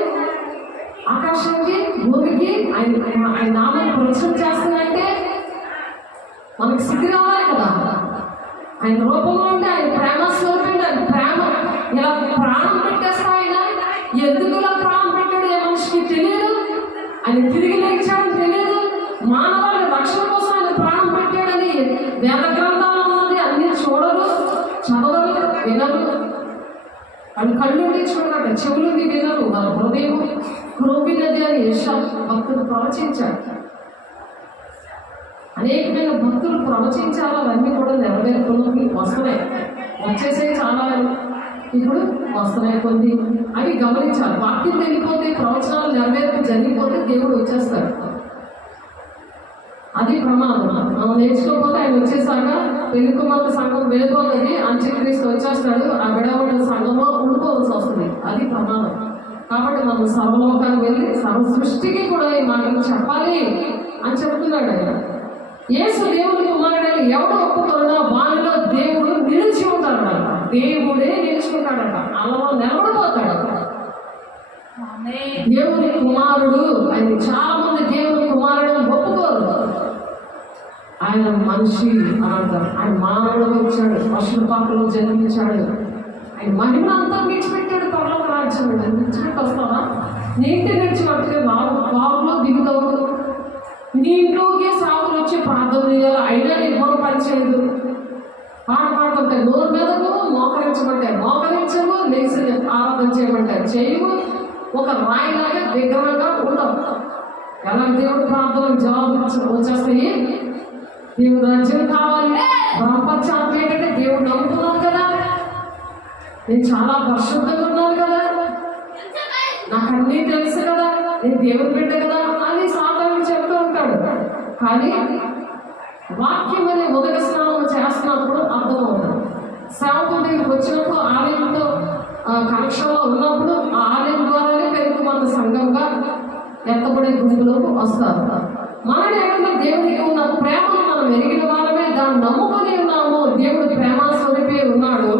ఆకాశానికి భూమికి ఆయన నామం ప్రచురణ చేస్తుందంటే మనకు సిద్ధి రావాలి కదా. ఆయన రూపంలో ఉంటే ఆయన ప్రేమ స్వరూపండి. ఆయన ప్రేమ ఇలా ప్రాణం పెట్టేస్తా. ఆయన ఎందుకు ఇలా ప్రాణం పెట్టాడు ఏ మనిషికి తెలియదు. ఆయన తిరిగి లేచాడని తెలియదు. మానవాళ్ళ రక్షణ కోసం ఆయన ప్రాణం పెట్టాడని వేద గ్రంథాలు ఉన్నది. అన్ని చూడరు, చదవరు, వినరు. వాళ్ళు కళ్ళుండి చూడరు, చెవులుండి వినరు. వాళ్ళ హృదయం క్రోపినది అని యెషయా భక్తులు ప్రవచించాడు. అనేకమైన భక్తులు ప్రవచించాలి, అవన్నీ కూడా నెరవేరుతున్నవి వస్తున్నాయి, వచ్చేసే చాలా ఇప్పుడు వస్తున్నాయి. కొన్ని అవి గమనించాలి. వాక్యం తెలిగిపోతే ప్రవచనాలు నెరవేర్పు జరిగిపోతే దేవుడు వచ్చేస్తాడు. అది ప్రమాదం. మనం నేర్చుకోకపోతే ఆయన వచ్చేసాక పెళ్లికుమార్తె సంఘం వెళ్ళిపోతుంది, అంత్యక్రీస్తు వచ్చేస్తాడు, ఆ విడవడ సంఘంలో ఉండిపోవాల్సి వస్తుంది. అది ప్రమాదం. కాబట్టి మనం సర్వలోకానికి వెళ్ళి సర్వ సృష్టికి కూడా ఈ మాటలు చెప్పాలి అని చెప్తున్నాడు ఆయన. యేసు దేవుని కుమారుడని ఎవడు ఒప్పుకున్నా వారిలో దేవుడు నిలిచి ఉంటాడట. దేవుడే నిలుచుకుంటాడట, అలా నిలబడిపోతాడట. దేవుని కుమారుడు ఆయన. చాలా మంది దేవుని కుమారుడు ఒప్పుకోరు. ఆయన మనిషి అంటారు. ఆయన మానవుడు వచ్చాడు, పశువుల పాకలో జన్మించాడు. ఆయన మహిమ అంతా విడిచిపెట్టాడు. పర్లోక రాజ్యం విడిచిపెట్టి వస్తావా? నీ ఇంటి విడిచిపెట్టే బాగులో దిగుతావు. నీ ఇంట్లోకి సాగులు వచ్చి ప్రార్థన చేయాలి, అయినా నీ బోర పనిచేయదు. పాట పాడుకుంటే నోరు మీదకు మోకరించమంటే మోకరించము, లేచి ఆరాధన చేయమంటారు చేయము. ఒక రాయిలాగా విగ్రహంగా ఉండవు. ఎలా దేవుడు ప్రార్థనలు జవాబు వచ్చేస్తాయి. దేవుడు రాజ్యం కావాలి, బ్రహ్మచారం ఏంటంటే దేవుడు నమ్ముతున్నాను కదా, నేను చాలా పరిశుద్ధంగా ఉన్నాను కదా, నాకు అన్నీ తెలుసు కదా, నేను దేవుడు బిడ్డ కదా అని సాధారణ చెప్తూ ఉంటాడు. కానీ వాక్యం అనే ఉదక స్నానం చేస్తున్నప్పుడు అర్థమవుతుంది. సేవకుల దగ్గరికి వచ్చినప్పుడు ఆలయంతో కనెక్షన్లో ఉన్నప్పుడు ఆ ఆలయం ద్వారానే పెరుగుతున్న సంఘంగా ఎత్తబడే గుంపులోకి వస్తారు. మన ఎక్కడ దేవునికి ఉన్న ప్రేమను మనం ఎరిగిన వాళ్ళమే, దాన్ని నమ్ముకొని ఉన్నాము. దేవుడు ప్రేమ స్వరూపే ఉన్నాడు.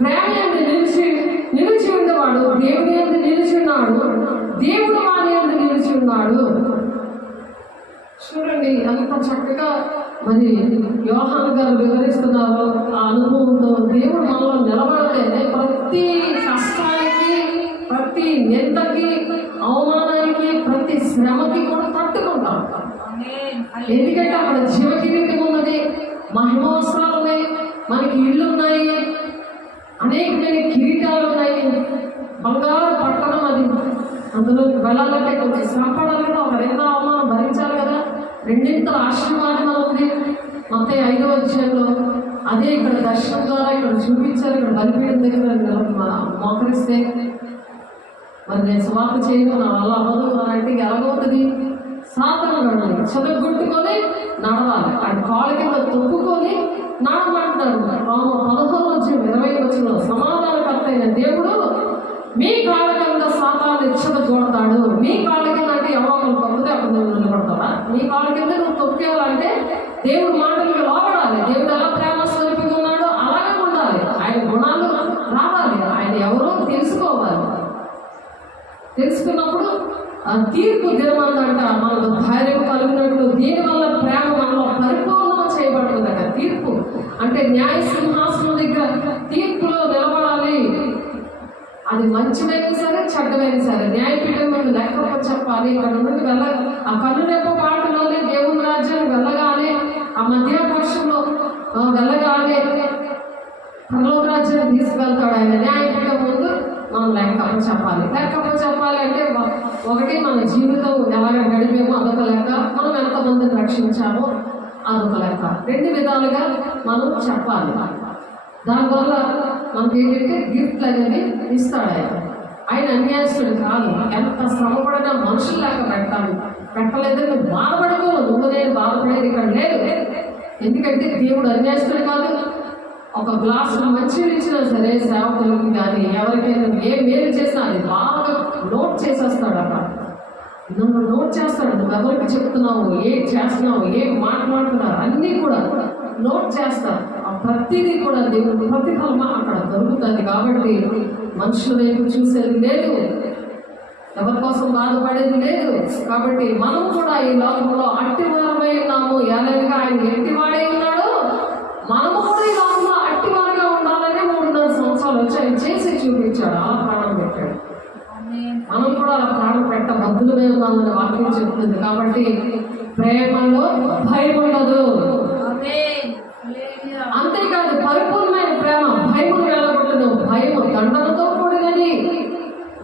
ప్రేమ ఎందు నిలిచి ఉండేవాడు దేవుని ఎందు నిలిచి ఉన్నాడు, దేవుడు వారి ఎందు నిలిచి ఉన్నాడు. చూడండి అంత చక్కగా మరి యోహాను గారు వివరిస్తున్నారు. ఆ అనుభవంతో దేవుడు మనలో నిలబడితే ప్రతి కష్టానికి, ప్రతి నిందకి, అవమానానికి, ప్రతి శ్రమకి కూడా తట్టుకుంటాం. ఎందుకంటే అక్కడ జీవకిరీటం ఉన్నది, మహిమోత్సవాలు ఉన్నాయి, మనకి ఇళ్ళు ఉన్నాయి, అనేకమైన కిరీటాలు ఉన్నాయి, బంగారు పట్టణం అది. అందులో వెళ్ళాలంటే కొంచెం శ్రమ పడాలి కదా, ఒక 2 అవమానం భరించాలి కదా, 2 ఆశీర్వాదం ఉంది. మత్తయి 5వ అధ్యాయంలో అదే ఇక్కడ దర్శనం ద్వారా ఇక్కడ చూపించారు. ఇక్కడ బలిపీఠం దగ్గర మోకరిస్తే మరి నేను సువార్త చేయను, నా వల్ల అవ్వదు అని అంటే ఎలాగవుతుంది? సాతాను నడవాలి, చెదగొట్టుకొని నడవాలి, ఆయన కాళ్ళ కింద తొక్కుకొని నడమంటారు. 11:20 సమాధానకర్త అయిన దేవుడు మీ కాళ్ళ కింద సాతాన్ని చెదగొడతాడు. మీ కాళ్ళ కింద అంటే ఎవరో ఒకరు తొక్కితే అప్పుడు నువ్వు నిలబడతావా? మీ కాళ్ళ కింద నువ్వు తొక్కేయాలంటే దేవుడు మాటలకు లోబడాలి. దేవుడు ఎలా ప్రేమ స్వరూపిగా ఉన్నాడో అలాగే ఉండాలి. ఆయన గుణాలు రావాలి, ఆయన ఎవరో తెలుసుకోవాలి. తెలుసుకున్నప్పుడు ఆ తీర్పు దినమందంట మనకు ధైర్యం కలిగినట్లు దీనివల్ల ప్రేమ మనలో పరిపూర్ణం చేయబడుతుందట. తీర్పు అంటే న్యాయ సింహాసనం దగ్గర తీర్పులో నిలబడాలి. అది మంచిదైనా సరే చెడ్డమైనా సరే న్యాయపీఠం మీద లెక్క చెప్పాలి. ఇక్కడ నుండి ఆ కన్నురెప్ప పాటలోనే దేవుని రాజ్యాన్ని వెళ్ళగానే, ఆ మధ్యాకాశంలో వెళ్ళగానే పరలోక రాజ్యాన్ని తీసుకెళ్తాడు ఆయన. న్యాయపీఠం ముందు మనం లెక్క చెప్పాలి. అంటే ఒకటి మన జీవితం ఎలాగ గడిపేమో అదొక లెక్క, మనం ఎంతమందిని రక్షించామో అదొక లెక్క. 2 విధాలుగా మనం చెప్పాలి. దానివల్ల మనకి ఏంటంటే గిఫ్ట్లు అనేది ఇస్తాడు ఆయన. ఆయన అన్యాయస్తుడు కాదు. ఎంత శ్రమపడినా మనుషులు లెక్క పెట్టలేదు. నువ్వు బాధపడకు, నువ్వు నేను బాధపడేది ఇక్కడ లేదు. ఎందుకంటే దేవుడు అన్యాయస్తుడు కాదు. ఒక గ్లాసు మంచిగా ఇచ్చినా సరే సేవకులకి కానీ ఎవరికైనా ఏ మేలు చేసినా అది బాగా నోట్ చేసేస్తాడు. అక్కడ నన్ను నోట్ చేస్తాడు. నువ్వు ఎవరికి చెప్తున్నావు, ఏం చేస్తున్నావు, ఏం మాట్లాడుతున్నారు అన్నీ కూడా నోట్ చేస్తారు. ఆ ప్రతిదీ కూడా దేవుడి ప్రతిఫలం అక్కడ దొరుకుతుంది. కాబట్టి మనుషుల వైపు చూసేది లేదు, ఎవరి కోసం బాధపడేది లేదు. కాబట్టి మనం కూడా ఈ లోకంలో అట్టివారమై ఉన్నాము. ఎలాగా ఆయన ఎట్టివాడై ఉన్నాడు, మనము కూడా ఈ లోకంలో అట్టివారిగా ఉండాలని 3.5 సంవత్సరాలు వచ్చి ఆయన చేసి చూపించాడు. అలా ప్రాణం పెట్టాడు. మనం కూడా అలా ప్రాణం పెట్ట బద్దులమే ఉన్నామని వాక్యం చెప్తుంది. కాబట్టి ప్రేమలో భయం ఉండదు. అంతేకాదు పరిపూర్ణమైన ప్రేమ భయమును వెళ్ళగొట్టదు. భయము దండనతో కూడినది.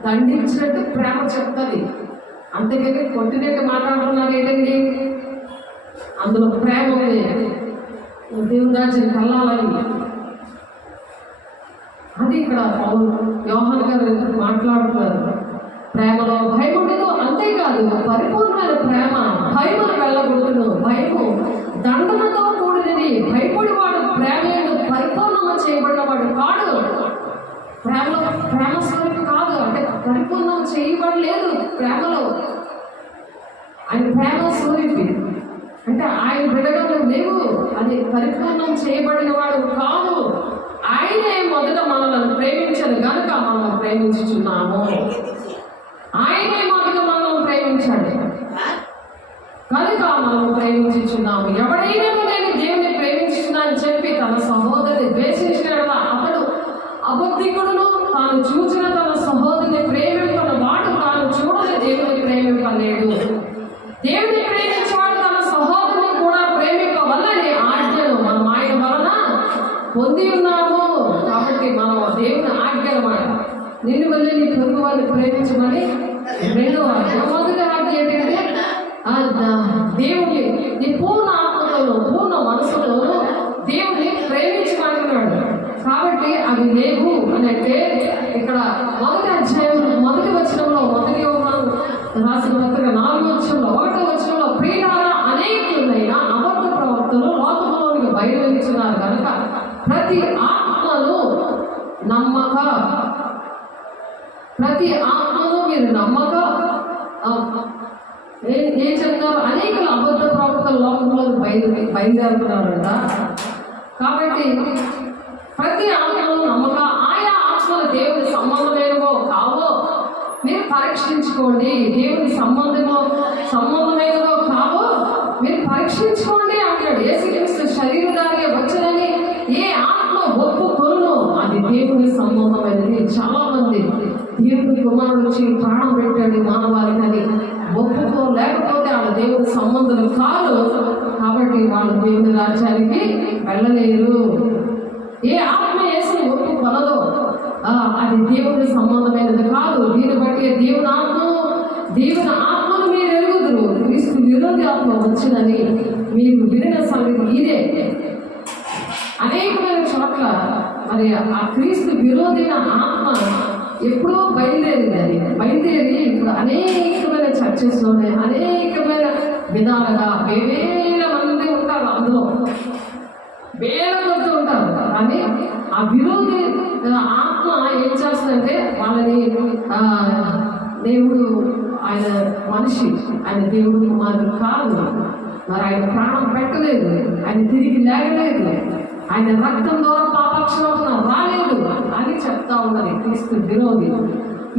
దండించినట్టు ప్రేమ చెప్తుంది. అంతేకాని కొట్టినట్టు మాట్లాడుతున్నారు ఏంటండి? అందులో ప్రేమ ఉంది. దేవుని రాజ్యానికి వెళ్ళాలని అది ఇక్కడ యోహాన్ గారు మాట్లాడుతున్నారు. ప్రేమలో భయం ఉండదు. అంతేకాదు పరిపూర్ణమైన ప్రేమ భయమును వెళ్ళగొట్టును. భయము దండనతో కూడినది. భయపడివాడు ప్రేమ పరిపూర్ణంగా చేయబడినవాడు కాడు. ప్రేమ స్వరూపం కాదు. అంటే పరిపూర్ణం చేయబడలేదు ప్రేమలో. ఆయన ప్రేమ స్వరూపి అంటే ఆయన బిడ్డగా లేవు. అది పరిపూర్ణం చేయబడిన వాడు కాదు. ఆయనే మొదట మనల్ని ప్రేమించదు కనుక మనం ప్రేమించుచున్నాము. ఆయనే మొదట మనల్ని ప్రేమించాడు కనుక మనం ప్రేమించుచున్నాము. ఎవడైనా నేను దేవుని ప్రేమించున్నా అని చెప్పి తన సహోదరిని ద్వేషించినట్లా అతడు అబద్ధికుడును. తాను చూసిన తన సహోదరిని ప్రేమింపన వాడు తాను చూడని దేవుని ప్రేమింపలేడు. దేవుని ప్రేమించేవాడు తన సహోదరుని కూడా ప్రేమింపవల్లని ఆజ్ఞను మనం ఆయన వలన పొంది ఉన్నాము. కాబట్టి మనం దేవుని ఆజ్ఞలమాట నిన్ను వెళ్ళి నీ పొరుగు వారిని ప్రేమించమని 2వ ఆజ్ఞ. మొదటి ఆజ్ఞ ఏంటంటే దేవుని నీ పూర్ణ ఆత్మతోనూ పూర్ణ మనసులోనూ దేవుని ప్రేమించమంటున్నాడు. కాబట్టి అవి లేవు అని అంటే ఇక్కడ 1వ అధ్యాయం 1వ వచనంలో 1 యోహాను రాసిన పత్రిక 4వ వచనంలో 1వ వచనంలో ప్రియులారా అనేకులైన అబద్ధ ప్రవక్తలు లోకంలోనికి బయలువెళ్తున్నారు కనుక ప్రతి ఆత్మను మీరు నమ్మక ఏం చెప్తున్నారు? అనేకులు అబద్ధ ప్రవక్తలు లోకంలోకి బయలుదేరుతున్నారంట. కాబట్టి ప్రతి ఆత్మను నమ్మక ఆయా ఆత్మలు దేవుని సంబంధమైనవో కావో మీరు పరీక్షించుకోండి. దేవుని సంబంధమైనదో కావో మీరు పరీక్షించుకోండి అంటాడు. యేసుక్రీస్తు శరీరధారిగా వచ్చనని ఏ ఆత్మ ఒప్పుకొనునో అది దేవుని సంబంధమైనది. చాలా మంది దేవుని కుమారుడు వచ్చి ప్రాణం పెట్టాడు మానవాళికని ఒప్పుకోలేకపోతే వాళ్ళ దేవుని సంబంధం కాదు. కాబట్టి వాళ్ళు దేవుని రాజ్యానికి వెళ్ళలేరు. ఏ ఆత్మ యేసుని ఒప్పుకొనదో అది దేవుని సంబంధమైనది కాదు. దీన్ని బట్టి దేవుని ఆత్మను మీరు ఎరుగుదురు. క్రీస్తు విరోధి విరోధి ఆత్మ వచ్చిందని మీరు వినిన సంగతి ఇదే. అనేకమైన చోట్ల మరి ఆ క్రీస్తు విరోధైన ఆత్మ ఎప్పుడో బయలుదేరి ఇప్పుడు అనేకమైన చర్చెస్లోనే అనేకమైన విధాలుగా వేల మంది ఉంటారు, అందులో వేల మంది ఉంటారు. కానీ ఆ విరోధి ఆత్మ ఏం చేస్తుందంటే వాళ్ళని దేవుడు ఆయన మనిషి, ఆయన దేవుడు కుమారుడు కాదు, మరి ఆయన ప్రాణం పెట్టలేదు, ఆయన తిరిగి లేగలేదు, ఆయన రక్తం ద్వారా పాపక్షమాపణ రాలేదు అని చెప్తా ఉన్నది క్రీస్తు విరోధి.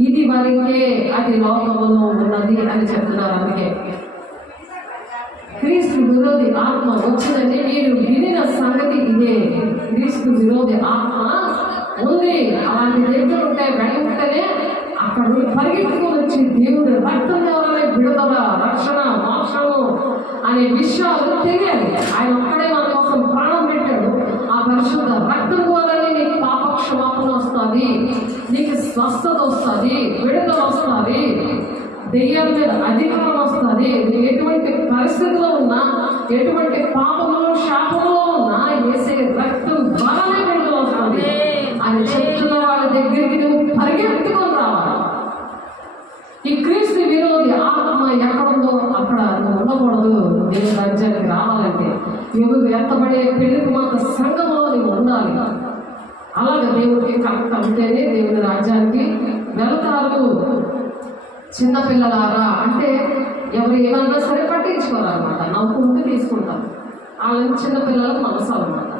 ఇది వరకే అది లోకంలో ఉన్నది అని చెప్తున్నారు. అందుకే క్రీస్తు విరోధి ఆత్మ వచ్చిందంటే మీరు వినిన సంగతి ఇదే. క్రీస్తు విరోధి ఆత్మ ఉంది, అలాంటి దగ్గర ఉంటే వెంటనే అక్కడ పరిగెత్తుకొని వచ్చి దేవుడు రక్తం ద్వారానే విడుదల, రక్షణ, మోక్షము అనే విషయాలు తెలియాలి. ఆయన ఒక్కడే మన కోసం ప్రాణం పెట్టాడు. ఆ పరిశుద్ధ రక్తం ద్వారానే నీకు పాపక్షమాపణ వస్తుంది, నీకు స్వస్థత వస్తుంది, విడుదల వస్తుంది, దెయ్యాల మీద అధికారం వస్తుంది. ఎటువంటి పరిస్థితిలో ఉన్నా, ఎటువంటి పాపంలో శాపంలో ఉన్నా వేసే రక్తం ద్వారానే విడుదల వస్తుంది అని చెప్తున్న వాళ్ళ దగ్గరికి నువ్వు పరిగెత్తుకొని రావాలి. ఈ క్రీస్తు విరోధి ఆత్మ ఎక్కడుందో అక్కడ నువ్వు ఉండకూడదు. దేవుని రాజ్యానికి రావాలంటే నువ్వు ఎత్తబడే పెళ్లి కుమార్తె సంఘంలో నువ్వు ఉండాలి. అలాగే దేవుడికి కరెక్ట్ అంటేనే దేవుని రాజ్యానికి వెళ్తారు. చిన్నపిల్లలారా అంటే ఎవరు ఏమన్నా సరే పట్టించుకోవాలన్నమాట, నవ్వుకుంటూ తీసుకుంటారు. వాళ్ళని చిన్నపిల్లలకు మనసు అన్నమాట.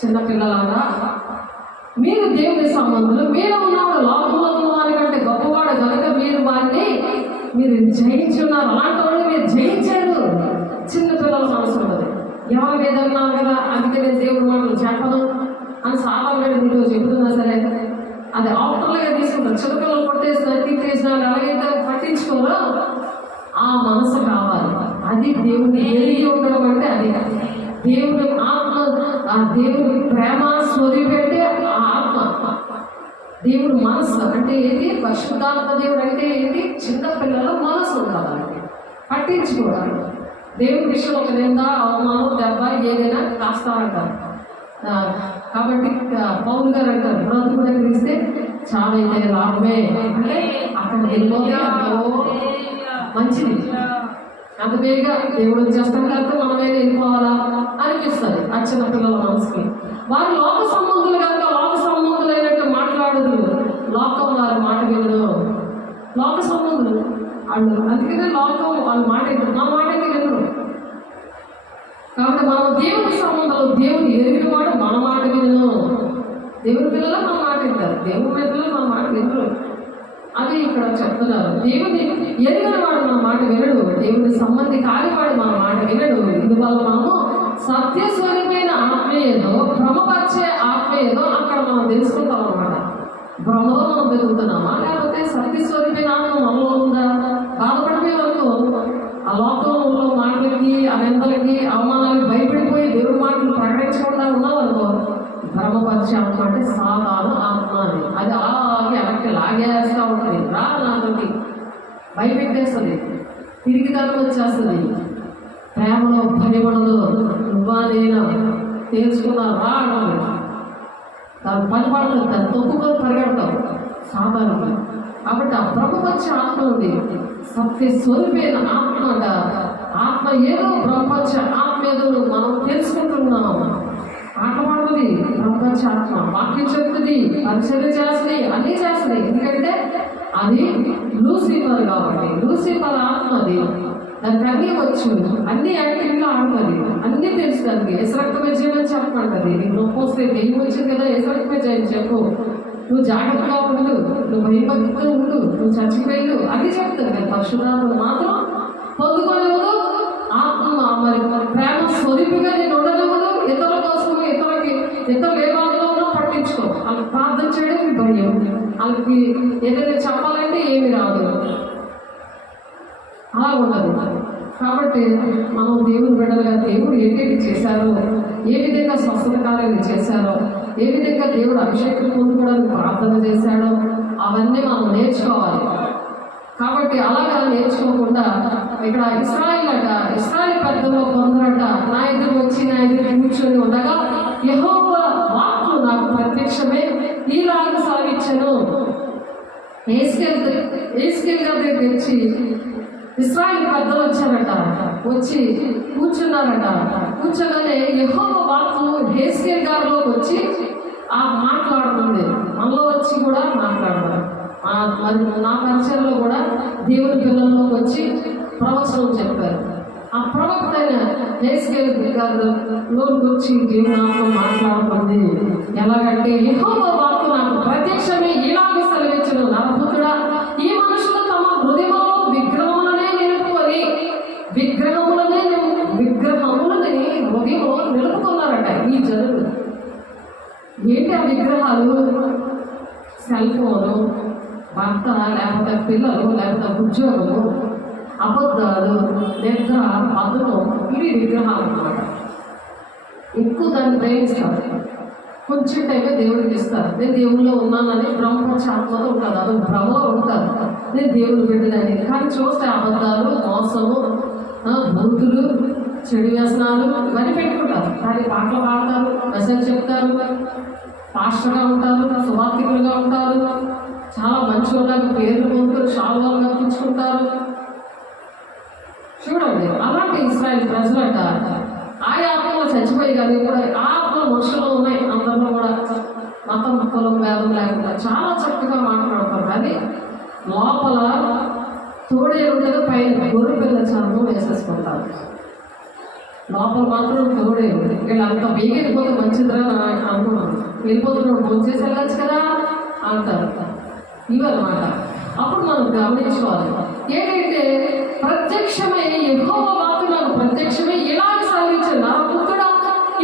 చిన్నపిల్లలారా మీరు దేవుని సంబంధులు, మీరు ఉన్నవాడు లోకంలో ఉన్న వారి కంటే గొప్పవాడు కనుక మీరు జయించున్నారు. అలాంటి వాళ్ళు మీరు జయించారు. చిన్నపిల్లల మనసు ఉన్నది. ఎవరు ఏదన్నా కదా అందుకే నేను దేవుడి మాటలు చెప్పను అని సాధారణంగా మీతో చెబుతున్నా సరే అది ఆఫ్టర్లుగా తీసుకుంటారు. చిన్నపిల్లలు కొట్టేసిన తీసేసిన ఎలాగైతే పట్టించుకోరో ఆ మనసు కావాలి. అది దేవుడిని ఎరిగి ఉండడం అంటే అది దేవుని ఆత్మ, ఆ దేవుని ప్రేమ స్వరూపెట్టే ఆ ఆత్మ. దేవుడు మనసు అంటే ఏంటి? పరిశుద్ధాత్మ దేవుడు అంటే ఏంటి? చిన్నపిల్లల మనసు ఉండాలంటే పట్టించుకోవాలి. దేవుడి విషయంలో ఒక నింద, అవమానం, దెబ్బ ఏదైనా కాస్తారంటారు. కాబట్టి పౌలు గారు అంటారు బ్రతుకు దగ్గర ఇస్తే చాలా అయితే లాభమే, అంటే అక్కడ వెళ్ళిపోతే అంతలో మంచిది. అంత బేగా దేవుడు వచ్చేస్తాం కాబట్టి మనమే వెళ్ళిపోవాలా అనిపిస్తుంది ఆ చిన్నపిల్లల మనసుకి. వారు లోక సంబంధులు కనుక లోక సంబంధులైనట్టు మాట్లాడదు, లోకం వారి మాట వినదు. లోక సంబంధులు వాళ్ళు, అందుకనే లోకం వాళ్ళ మాట వినరు, మన మాట వినరు. కాబట్టి మనం దేవుడి సంబంధాలు, దేవుడు ఎరిగిన వాడు మన మాట వినను. దేవుడి పిల్లలు మన మాట వింటారు, దేవుడి పిల్లలు మన మాట వినరు. అది ఇక్కడ చెప్తున్నారు. దేవుని ఎరిగిన వాడు మన మాట వినడు, దేవుడి సంబంధి కానివాడు మన మాట వినడు. ఇందువల్ల మనము సత్యస్వరూపమైన ఆత్మ ఏదో, భ్రమపరిచే ఆత్మ ఏదో అక్కడ మనం తెలుసుకుంటాం అన్నమాట. భ్రమలో మనం బతుకుతున్నామా, లేకపోతే సత్యస్వరూపమైన ఆత్మ మనలో ఉందా? బాధపడిపోయే వరకు ఆ లోకంలో మాటలకి, ఆ నిందలకి, అవమానాలకి భయపడిపోయి దేవుడి మాటలు ప్రకటించకుండా ఉన్నామనుకో, భ్రమపరిచే ఆత్మ అంటే సాధారణ ఆత్మ. అది అలాగే వెనక్కి లాగేస్తూ ఉంటుంది. రా నాతోటి భయపెట్టేస్తుంది, తిరిగితనం వచ్చేస్తుంది, ప్రేమలో భయపడదు. నువ్వా నేను తేల్చుకున్నా రా అన్నాను, దాని పని పడుతుంది, దాన్ని తొక్కుకొని పరిగెడతావు సాధారణంగా. కాబట్టి ఆ బ్రహ్మపరిచే ఆత్మ ఉంది, సత్య స్వరూపైన ఆత్మ అంట. ఆత్మ ఏదో బ్రహ్మపరిచే ఆత్మ ఏదో మనం తెలుసుకుంటున్నాము. ఆట పడుతుంది బ్రహ్మపరిచే ఆత్మ, వాక్యం చెప్తుంది, పరిచర్య చేస్తుంది, అన్నీ చేస్తుంది. ఎందుకంటే అది లూసిఫర్ కాబట్టి, లూసిఫర్ ఆత్మ అది. దానికి అన్నీ వచ్చు, అన్ని యాక్టివ్గా ఆడుతుంది, అన్నీ తెలుసు. దానికి ఎసరక్తమే చేయమని చెప్పమంటది. నీకు నొప్పి వస్తే దెయ్యం వచ్చింది కదా ఎసరక్తమే చేయని చెప్పు, నువ్వు జాగ్రత్తగా ఉండు, నువ్వు భయపడుతూ ఉండు, నువ్వు చచ్చిపోయాడు అది చెప్తుంది. కానీ పరిశుద్ధాత్మ మాత్రం పొందుకోలేవదు. ఆత్మ మరి ప్రేమ స్వరూపిగా నేను ఉండలేవదు. ఇతరుల కోసం ఇతరులు ఏ బాధలో ఉన్నా పట్టించుకో. వాళ్ళకి ప్రార్థన చేయడం మీ భయం, వాళ్ళకి ఏదైనా చెప్పాలంటే ఏమి రాదు, అలా ఉండదు. కాబట్టి మనం దేవుని బిడ్డలుగా దేవుడు ఏంటి చేశారో, ఏ విధంగా స్వస్థత కార్యాలు చేశారో, ఏ విధంగా దేవుడు అభిషేకం పొందుకోవడానికి ప్రార్థన చేశాడో అవన్నీ మనం నేర్చుకోవాలి. కాబట్టి అలాగా నేర్చుకోకుండా ఇక్కడ ఇశ్రాయేల్ పెద్దలు కొందరట నా ఎదురు వచ్చి నా ఎదురు కూర్చొని ఉండగా యెహోవా వాక్కు నాకు ప్రత్యక్షమే ఈలాగ సాగించెను. యేస్కేల్ గారి దగ్గరికి వచ్చి ఇశ్రాయేల్ పెద్దలు వచ్చారట, వచ్చి కూర్చున్నారట. కూర్చోగానే యెహోవా వాక్కు యేస్కేల్ గారిలోకి వచ్చి మాట్లాడుతుంది. మనలో వచ్చి కూడా మాట్లాడతారు. మరి నా పరిచయంలో కూడా దేవుని పిల్లల్లోకి వచ్చి ప్రవచనం చెప్పారు. ఆ ప్రవక్త అయిన యేస్కేల్ గారిలోకి వచ్చి దేవుని నామములో మాట్లాడుతుంది. ఎలాగంటే యెహోవా వాక్కు నాకు ప్రత్యక్షమే ఇలాగ సెలవిచ్చెను, నరపుత్రుడా, ఈ మనుషులు తమ హృదయంలో విగ్రహములనే నిలుపుకొని విగ్రహములని హృదయంలో నిలుపుకున్నారట ఈ జనులు. ఏంటి ఆ విగ్రహాలు? సెల్ ఫోను, భర్త, లేకపోతే పిల్లలు, లేకపోతే ఉద్యోగము, అబద్ధాలు, నిద్ర, బద్ధకం, ఇవి విగ్రహాలు అన్నమాట. ఎక్కువ దాన్ని ప్రేమిస్తారు. కొంచెం టైమే దేవుడికి ఇస్తారు. నేను దేవుల్లో ఉన్నానని బ్రహ్మచాత్మతో ఉంటుంది, అది భ్రమలో ఉంటుంది, నేను దేవుడు బిడ్డనని. కానీ చూస్తే అబద్ధాలు, మోసము, బూతులు, చెడు వ్యసనాలు ఇవన్నీ పెట్టుకుంటారు. కానీ పాటలు పాడతారు, మెసేజ్ చెప్తారు, పాస్టర్గా ఉంటారు, సువార్థికులుగా ఉంటారు, చాలా మంచి వాళ్ళకి పేర్లు పొందుతారు, శాలువాలు కల్పించుకుంటారు. చూడండి, అలాంటి ఇశ్రాయేల్ ప్రజలట ఆయా ఆత్మలో చచ్చిపోయి కానీ కూడా ఆ ఆత్మలు మనుషులు ఉన్నాయి. అందరిలో కూడా మతం, కులం, భేదం లేకుండా చాలా చక్కగా మాట్లాడతారు. కానీ లోపల తోడే ఉండదు, పైన గొర్రె పిల్ల చర్మం వేసేసుకుంటారు. లోపల మాత్రం తోడే ఉంది. వీళ్ళు అంత వేగి వెళ్ళిపోతే మంచిదిరా అనుకున్నాను. వెళ్ళిపోతున్నాడు, ఫోన్ చేసి వెళ్ళచ్చు కదా అంటారు. ఇవన్నమాట. అప్పుడు మనం గమనించుకోవాలి ఏంటంటే ప్రత్యక్షమే యెహోవా వాక్కు నాకు ప్రత్యక్షమే ఇలాగ సాగించెను, నరపుత్రుడా,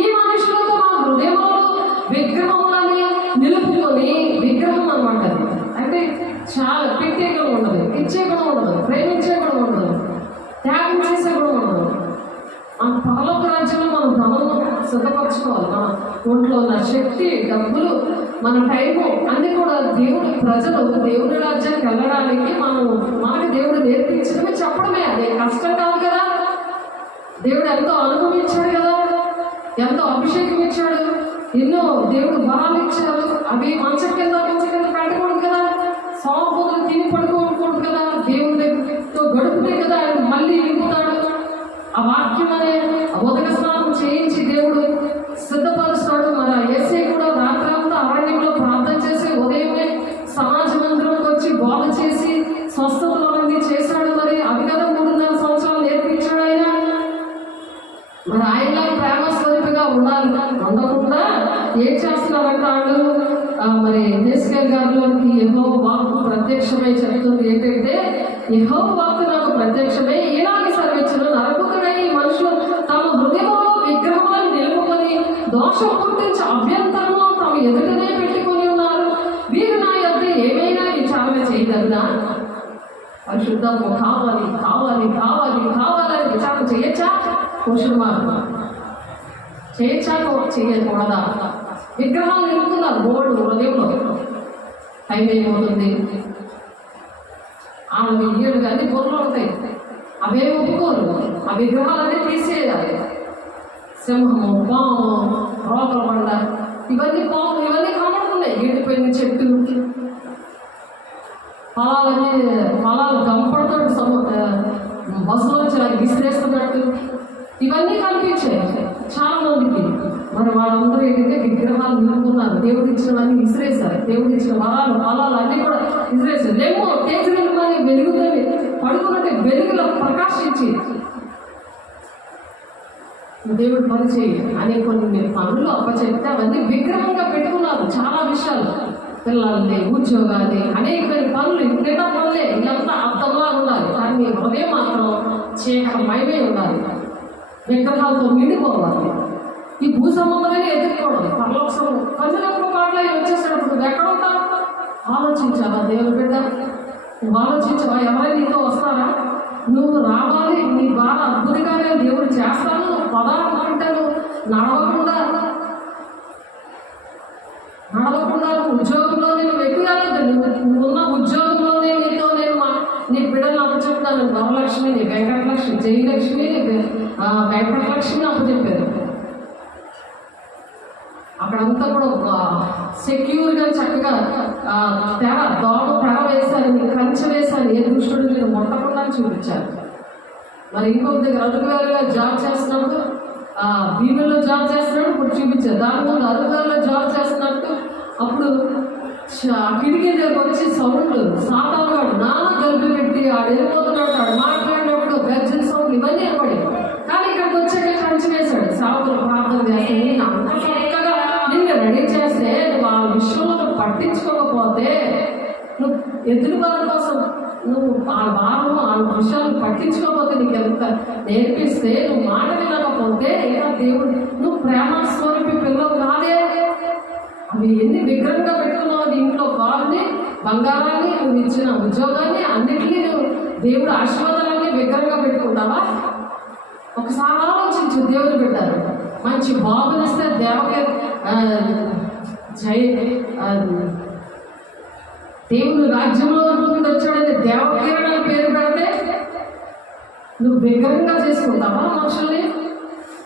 ఈ మనుషులతో మా హృదయంలో విగ్రహములని నిలుపుకొని. విగ్రహం అనమాట. అంటే చాలా పెట్టే గుణం ఉండదు, ఇచ్చే గుణం ఉండదు, ప్రేమించే గుణం ఉండదు, త్యాగం చేసే గుణం ఉండదు. మన పరలోక రాజ్యంలో మనం ధనము సిద్ధపరచుకోవాలి. మన ఒంట్లో ఉన్న శక్తి, డబ్బులు, మన టైము అన్ని కూడా దేవుడి ప్రజలు దేవుడి రాజ్యానికి వెళ్ళడానికి మనకి దేవుడు నేర్పించడమే, చెప్పడమే. అదే కష్టం కాదు కదా. దేవుడు ఎంతో అనుభవించాడు కదా, ఎంతో అభిషేకం ఇచ్చాడు, ఎన్నో దేవుడు వరాలు ఇచ్చారు. అవి మంచం కింద పెట్టకూడదు కదా, సాంపూతులు తిని పడుకోకూడదు కదా, దేవుడి దగ్గరతో గడుపుతే కదా ఆయన మళ్ళీ నింపుతాడు. ఆ వాక్యం అనే ఉదక స్నానం చేయించి దేవుడు సిద్ధపరుస్తాడు. మన యేసే కూడా రాత్రంతా అరణ్యంలో ప్రార్థన చేసి ఉదయమే సమాజ మందిరంకి వచ్చి బోధ చేసి స్వస్థతలన్నీ చేశాడు. మరి అవి కదా 3.5 సంవత్సరాలు నేర్పించాడు ఆయన. మరి ఆయనలా ప్రేమ స్వరూపిగా ఉండాలి. ఉండకుండా ఏం చేస్తున్నారంటే వాళ్ళు మరి యేస్కేల్ గారిలోకి యెహోవా వాక్కు ప్రత్యక్షమై చెప్తుంది ఏంటంటే యెహోవా వాక్కు నాకు ప్రత్యక్షమై ఇలాగే సెలవిచ్చెను, నరపుత్రుడై ఈ మనుషులు తమ హృదయంలో విగ్రహాలను నిలుపుకొని దోషం పుట్టించి అభ్యంతరము తమ ఎదుటనే పెట్టుకొని ఉన్నారు. వీరు నా యొద్ద ఏమైనా విచారణ చేయగలరా? పరిశుద్ధము కావాలి కావాలి కావాలి కావాలని విచారణ చేయొచ్చా? పురుషుడు మాత్రం చేయొచ్చా, చేయకూడదా? విగ్రహాలు నిలుపుకున్నారు గోడు హృదయంలో. టైం అయిపోతుంది, ఆమె ఏడు కానీ బొర్రలు ఉంటాయి, అవే ఒప్పుకోరు. ఆ విగ్రహాలన్నీ తీసేయాలి. సింహము, పాము, రోకల బండ, ఇవన్నీ పాము, ఇవన్నీ కనబడుతున్నాయి. ఎండిపోయిన చెట్టు, పొలాలు గంపడుతూ బస్సులో వచ్చి విసిరేస్తున్నట్టు ఇవన్నీ కనిపించాయి చాలా మందికి. మరి వాళ్ళందరూ ఏంటంటే విగ్రహాలు నిలుపుకున్నారు. దేవుడు ఇచ్చినవన్నీ విసిరేశారు. దేవుడు ఇచ్చిన వరాలు పొలాలు అన్నీ కూడా విసిరేశారు. లేమో తేజమని వెలుగుతుంది, పడుకున్నట్టు వెలుగులో ప్రకాశించి దేవుడు పరిచయం అనే కొన్ని పనులు అప్పచెప్తే అవన్నీ విగ్రహంగా పెట్టుకున్నారు. చాలా విషయాలు, పిల్లల్ని, ఉద్యోగాన్ని, అనేక పనులు, ఇంకేట పనులే. ఇదంతా అర్థంలా ఉండాలి. కానీ మీ హృదయం మాత్రం చీకటమయమే ఉండాలి. విగ్రహాలతో నిండిపోవాలి. ఈ భూ సంబంధమైన ఎదుర్కోవడం పరలోకం కొంచెం పాటలు వచ్చేసినప్పుడు ఎక్కడ ఉంటావు? ఆలోచించావా దేవుని బిడ్డ? నువ్వు ఆలోచించావా? ఎవరైనా నీతో వస్తారా? నువ్వు రావాలి, నీ బాధ అద్భుతంగానే దేవుడు చేస్తాను. నువ్వు పదార్థంటాను నడవకుండా ఉద్యోగంలో నేను ఎక్కువ నువ్వు ఉన్న ఉద్యోగంలోనే నీతో నేను నీ బిడ్డలను అప్పచెప్తాను, వరలక్ష్మి, నీ వెంకటలక్ష్మి, జయలక్ష్మి, వెంకటలక్ష్మిని అప్పచెప్పారు. అక్కడంతా కూడా సెక్యూర్గా చక్కగా తెర వేశారు, కంచె వేశారు, ఏ దుష్టుడు నేను ముట్టకుండా చూపించారు. మరి ఇంకొక దగ్గర అధికారులుగా జాబ్ చేస్తున్నప్పుడు భీముల్లో జాబ్ చేస్తున్నాడు, ఇప్పుడు చూపించారు. దాని ముందు అధికారుల్లో జాబ్ చేస్తున్నట్టు అప్పుడు కిటికీ దగ్గర వచ్చి సౌండ్లు, సాతాను వాడు నాన్న గల్పి పెట్టి ఆడు వెళ్ళిపోతున్నాడు, ఆడు మాట్లాడినప్పుడు గర్జన సౌండ్ ఇవన్నీ ఏర్పడి. కానీ ఇక్కడికి వచ్చాక కంచి వేశాడు. సాగులు ప్రార్థన చేస్తే అంత చక్కగా నిన్ను రెడీ చేస్తే నువ్వు ఆ విషయంలో పట్టించుకోకపోతే, నువ్వు ఎదురు వాళ్ళ కోసం నువ్వు ఆ భారం ఆ విషయాలు పట్టించుకోకపోతే, నీకు ఎంత నేర్పిస్తే నువ్వు మాట వినకపోతే ఇలా దేవుడు నువ్వు ప్రేమ స్వరూపి పిల్లలు కాదే. అవి ఎన్ని విగ్రహంగా పెట్టుకున్నావు నీ ఇంట్లో, కారుని, బంగారాన్ని, నువ్వు ఇచ్చిన ఉద్యోగాన్ని, అన్నిటినీ నువ్వు దేవుడు ఆశీర్వాదాలన్నీ విగ్రహంగా పెట్టుకుంటావా? ఒకసారి ఆలోచించు. దేవుడు పెట్టారు మంచి బాబునిస్తే దేవుడు రాజ్యంలో నుండి వచ్చాడని దేవకీరణ పేరు పెడితే నువ్వు విగ్రహంగా చేసుకుంటావా? మనుషుల్ని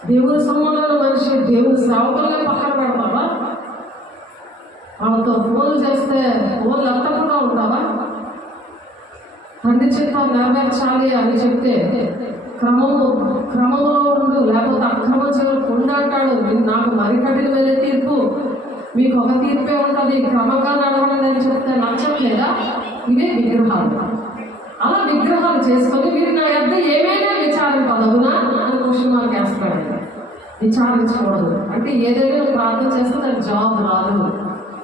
దేవుని సంబంధాల మనిషి దేవుని సేవకులనే పక్కన పెడతావా? వాళ్ళతో ఫోన్లు చేస్తే ఫోన్లు ఎత్తకుండా ఉంటావా? తండ్రి చిత్తాన్ని నెరవేర్చాలి అని చెప్తే క్రమంలో ఉండు, లేకపోతే అక్రమ చెవులు కొండంటాడు. నాకు మరి కఠిన వెళ్ళే తీర్పు, మీకు ఒక తీర్పే ఉంటుంది, క్రమంగా నడవడం అని చెప్తే నచ్చట్లేదా? ఇవే విగ్రహాలు. అలా విగ్రహాలు చేసుకొని మీరు నా యొద్ద ఏమైనా విచారింపదవునా అని క్వశ్చన్ మార్క్ వేస్తాడు. విచారించకూడదు అంటే ఏదైనా ప్రార్థన చేస్తే దానికి జవాబు రాదు.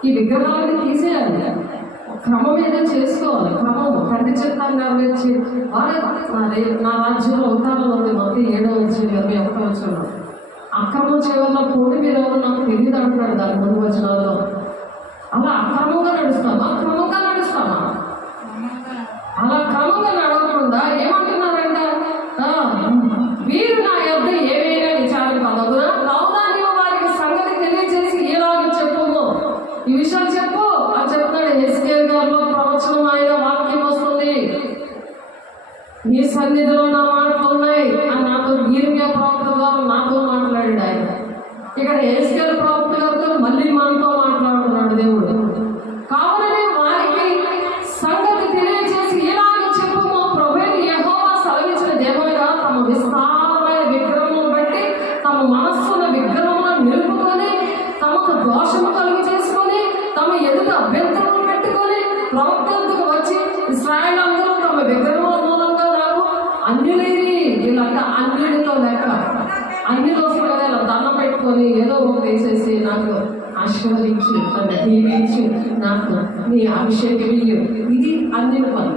ఈ విగ్రహాలని తీసేయాలి, క్రమం ఏదో చేసుకోవాలి. క్రమం తండ్రి చిత్తాన్ని నెరవేర్చి నా రాజ్యంలో అవతారం ఉంది. మొదటి 7:21 అక్రమం చేయవల్ల పోటీ మీరు ఎవరు నాకు తెలియదు అంటున్నాడు దాని ముందు వచనాల్లో. అలా అక్రమంగా నడుస్తామా? క్రమంగా నడుస్తామా? అలా క్రమంగా నడవకుండా ఏమంటున్నారంట, వీరు నా యొద్ద ఏమైనా విచారింపదగునా, కావున వారికి సంగతి తెలియజేసి ఎలాగో చెప్పుము, ఈ విషయాలు చెప్పు అని చెప్తాడు. హెస్కేల్ గారిలో ప్రవచనం ఆయన వాక్యం వస్తుంది. నీ సన్నిధిలో నా మాటలు ఉన్నాయి అని నాతో యిర్మీయా ప్రవక్త గారు నాతో మాట్లాడాడు ఆయన. ఇక్కడ హెస్కేల్ ప్రవక్త గారితో మళ్ళీ మనతో మాట్లాడుతున్నాడు దేవుడు. కావాలని వారికి సంగతి తెలియజేసి ఎలాగో చెప్పుము, ప్రభువైన యెహోవా సెలవిచ్చిన దేవనగా తమ విస్తారమైన విగ్రహమును బట్టి తమ మనస్సును విగ్రహములను నిలుపుకొని తమకు దోషము కలుగు చేసుకొని తమ ఎదుట అభ్యంతరం పెట్టుకొని ప్రవక్త వద్దకు వచ్చి ఇశ్రాయేలు అందరూ తమ విగ్రహముల మూలంగా నాకు అన్యులైరి. వీళ్ళంట అన్యుడితో లెక్క. అన్యులు వస్తారు కదా, ఇలా దండం పెట్టుకొని ఏదో ఒకటి వేసేసి నాకు ఆశీర్వదించు, నన్ను దీవించు, నాకు నీ అభిషేకం ఇయ్యు. ఇది అన్యుల పని.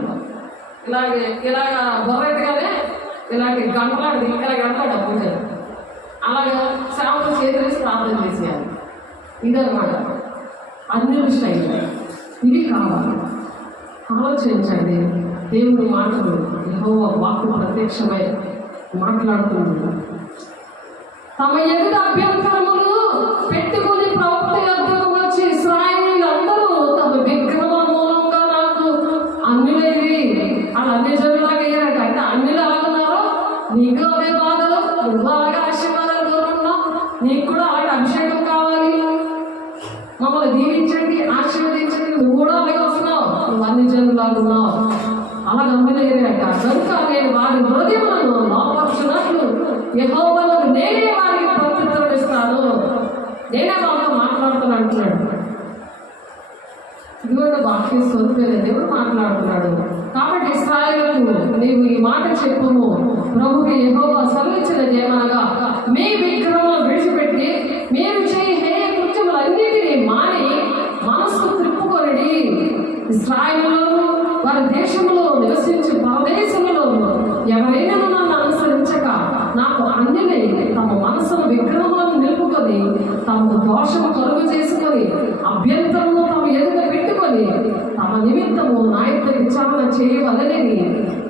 ఇలాగా బొర్రెట్టుగానే ఇలాంటి గంటలాడి ఇక్కడ గంటలాడు పూజ. అలాగా సేవలు చేతులేసి ప్రార్థన చేసేయాలి. ఇదన్నమాట అన్యుల స్టైల్. ఇవి కావాలి. ఆలోచించండి. దేవుడి మాటలు యెహోవా వాక్కు ప్రత్యక్షమై మాట్లాడుతున్నాడు. తమ ఎదుట అభ్యంతరములు పెట్టుకుని ప్రవక్త యొద్దకు వచ్చి ఇశ్రాయేలీయులందరూ తమ విగ్రహముల మూలంగా నాకు అన్యులైరి. వాళ్ళు అన్ని జనులాగా అయ్యారట. అంటే అన్యులు అలాగున్నారో నీకు అదే బాధలు, నువ్వు అలాగే ఆశీర్వాదాలు కోరుకున్నావు, నీకు కూడా అలాగే అభిషేకం కావాలి, మమ్మల్ని దీవించండి, ఆశీర్వదించండి, నువ్వు కూడా అలాగే వస్తున్నావు, నువ్వు అన్ని జనులాగా ఉన్నావు. అలా గమ్ములేరట. కనుక నేను వారి హృదయములను లోపరుచున్నట్లు యెహోవాకు నేనే వారికి ప్రత్యుత్తరం ఇస్తాను, నేనే వాళ్ళతో మాట్లాడుతాను అంటున్నాడు. ఇదిగోండి వాక్య స్వరూపమైన దేవుడు మాట్లాడుతున్నాడు. కాబట్టి ఇశ్రాయేలుకు నీవు ఈ మాట చెప్పుము, ప్రభువుకి యెహోవా సెలవిచ్చిన దేవనగా మీ విగ్రహములను విడిచిపెట్టి మీరు చేయి హేయ కృత్యములన్నిటినీ మాని మనస్సు త్రిప్పుకొనిడి. ఇశ్రాయేలులోను వారి దేశంలో నివసించి పరదేశంలో ఎవరైనా నన్ను అనుసరించక నాకు అన్యులై తమ మనసును విగ్రహములను నిలుపుకొని తమకు దోషము కలుగు చేసుకొని అభ్యంతరము తమ ఎదుట పెట్టుకొని తమ నిమిత్తము నా యొక్క విచారణ చేయవలనని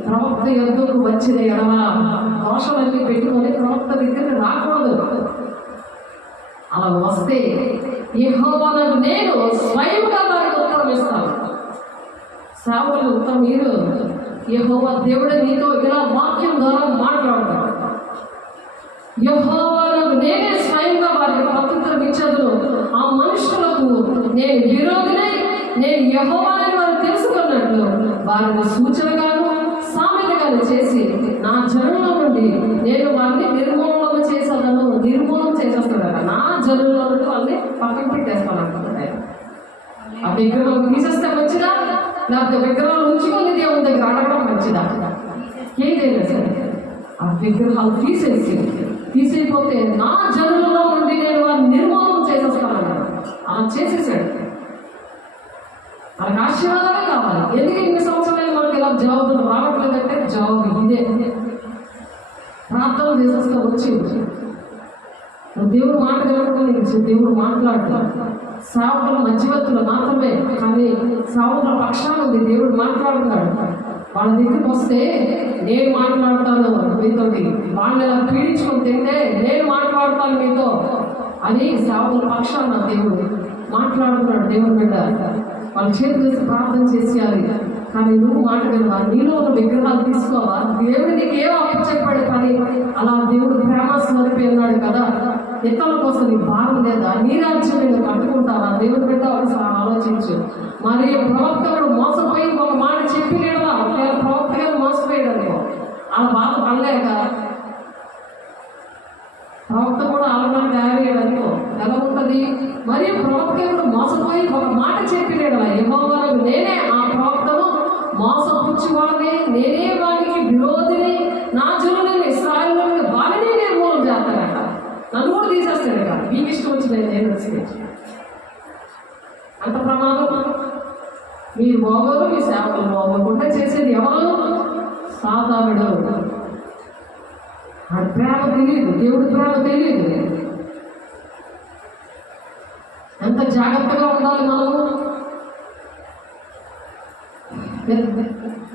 ప్రవక్త యొద్దకు వచ్చిన ఎడల దోషాలన్నీ పెట్టుకొని ప్రవక్త దగ్గరికి రాకూడదు. అలా వస్తే యెహోవాను నేను స్వయంగా వారికి ఉత్తరం ఇస్తాను. సేవకులు ఉత్తరం మీరు యెహోవా దేవుడు నీతో ఇలా వాక్యం ద్వారా మాట్లాడతాడు. యెహోవాను నేనే స్వయంగా వారికి ప్రత్యుత్తరం ఇచ్చేదను. ఆ మనుషులకు నేను విరోధినై నేను యెహోవాని వారు తెలుసుకున్నట్లు వారిని సూచనగాను సామెతగాను చేసి నా జనుల్లో నుండి నేను వారిని నిర్మూలన చేసేస్తాడట. నా జనుల్లో నుండి వాళ్ళని పక్కన పెట్టేస్తానంటున్నాడు. ఆ విగ్రహం తీసేస్తే మంచిదా, లేకపోతే విగ్రహాలు ఉంచుకొని దేవుని దగ్గర అడగడం మంచిదా? ఏదైనా సరే ఆ విగ్రహాలు తీసేయపోతే నా జనులలో నుండి నేను వారిని నిర్మూలన చేసేస్తానన్నాడు. అలా చేసేసాడు. మనకు ఆశీర్వాదాలే కావాలి. ఎందుకు ఇన్ని సంవత్సరాలు మనకి ఇలా జవాబులు రావట్లేదంటే జవాబు ఇదే. ప్రార్థన చేసేస్తా వచ్చి దేవుడు మాట కలగడం, దేవుడు మాట్లాడతాడు. సేవకుల మధ్యవర్తులు మాత్రమే, కానీ సేవకుల పక్షాన ఉంది దేవుడు మాట్లాడుతున్నాడు. వాళ్ళ దగ్గరికి వస్తే నేను మాట్లాడతాను మీతోటి, వాళ్ళని ఎలా పీడించుకొని తింటే నేను మాట్లాడతాను మీతో అని సేవకుల పక్షాన దేవుడు మాట్లాడుతున్నాడు. దేవుడి బిడ్డ వాళ్ళ చేతులు వేసి ప్రార్థన చేసేయాలి. కానీ నువ్వు మాట వినవా? నీలో ఉన్న విగ్రహాలు తీసుకోవా? దేవుడు నీకేం అప్పచెప్పాడు పని? అలా దేవుడు ప్రేమ స్వరూపి అన్నాడు కదా. ఇతరుల కోసం నీ భారం లేదా? నీ రాజ్యం నేను కట్టుకుంటావా? దేవుడి బిడ్డ ఒకసారి ఆలోచించు. మరి ప్రవక్తడు మోసపోయి ఒక మాట చెప్పి లేడవా? ప్రవక్త గారు మోసపోయాడు. అలా బాధ పడలేక ప్రవక్త కూడా అలవాటు తయారయ్యాడనుకో ఎలా ఉంటుంది? మరియు ప్రవక్త కూడా మోసపోయి ఒక మాట చెప్పినాడు. యెహోవా నేనే ఆ ప్రవక్తను మోసపుచ్చువాడిని, నేనే వారికి విరోధిని, నా జనులను ఇశ్రాయేలును వారిని నిర్మూలన చేస్తాడట. నన్ను కూడా తీసేస్తాడట. మీకు ఇష్టం వచ్చింది నేను వచ్చి అంత ప్రమాదం. మీరు బాగోరు, మీ సేవకులు బాగోకుండా చేసేది ఎవరు? సాతానుడు. ఆ ప్రేమ తెలియదు, దేవుడి ప్రేమ తెలియదు. ఎంత జాగ్రత్తగా ఉండాలి మనము.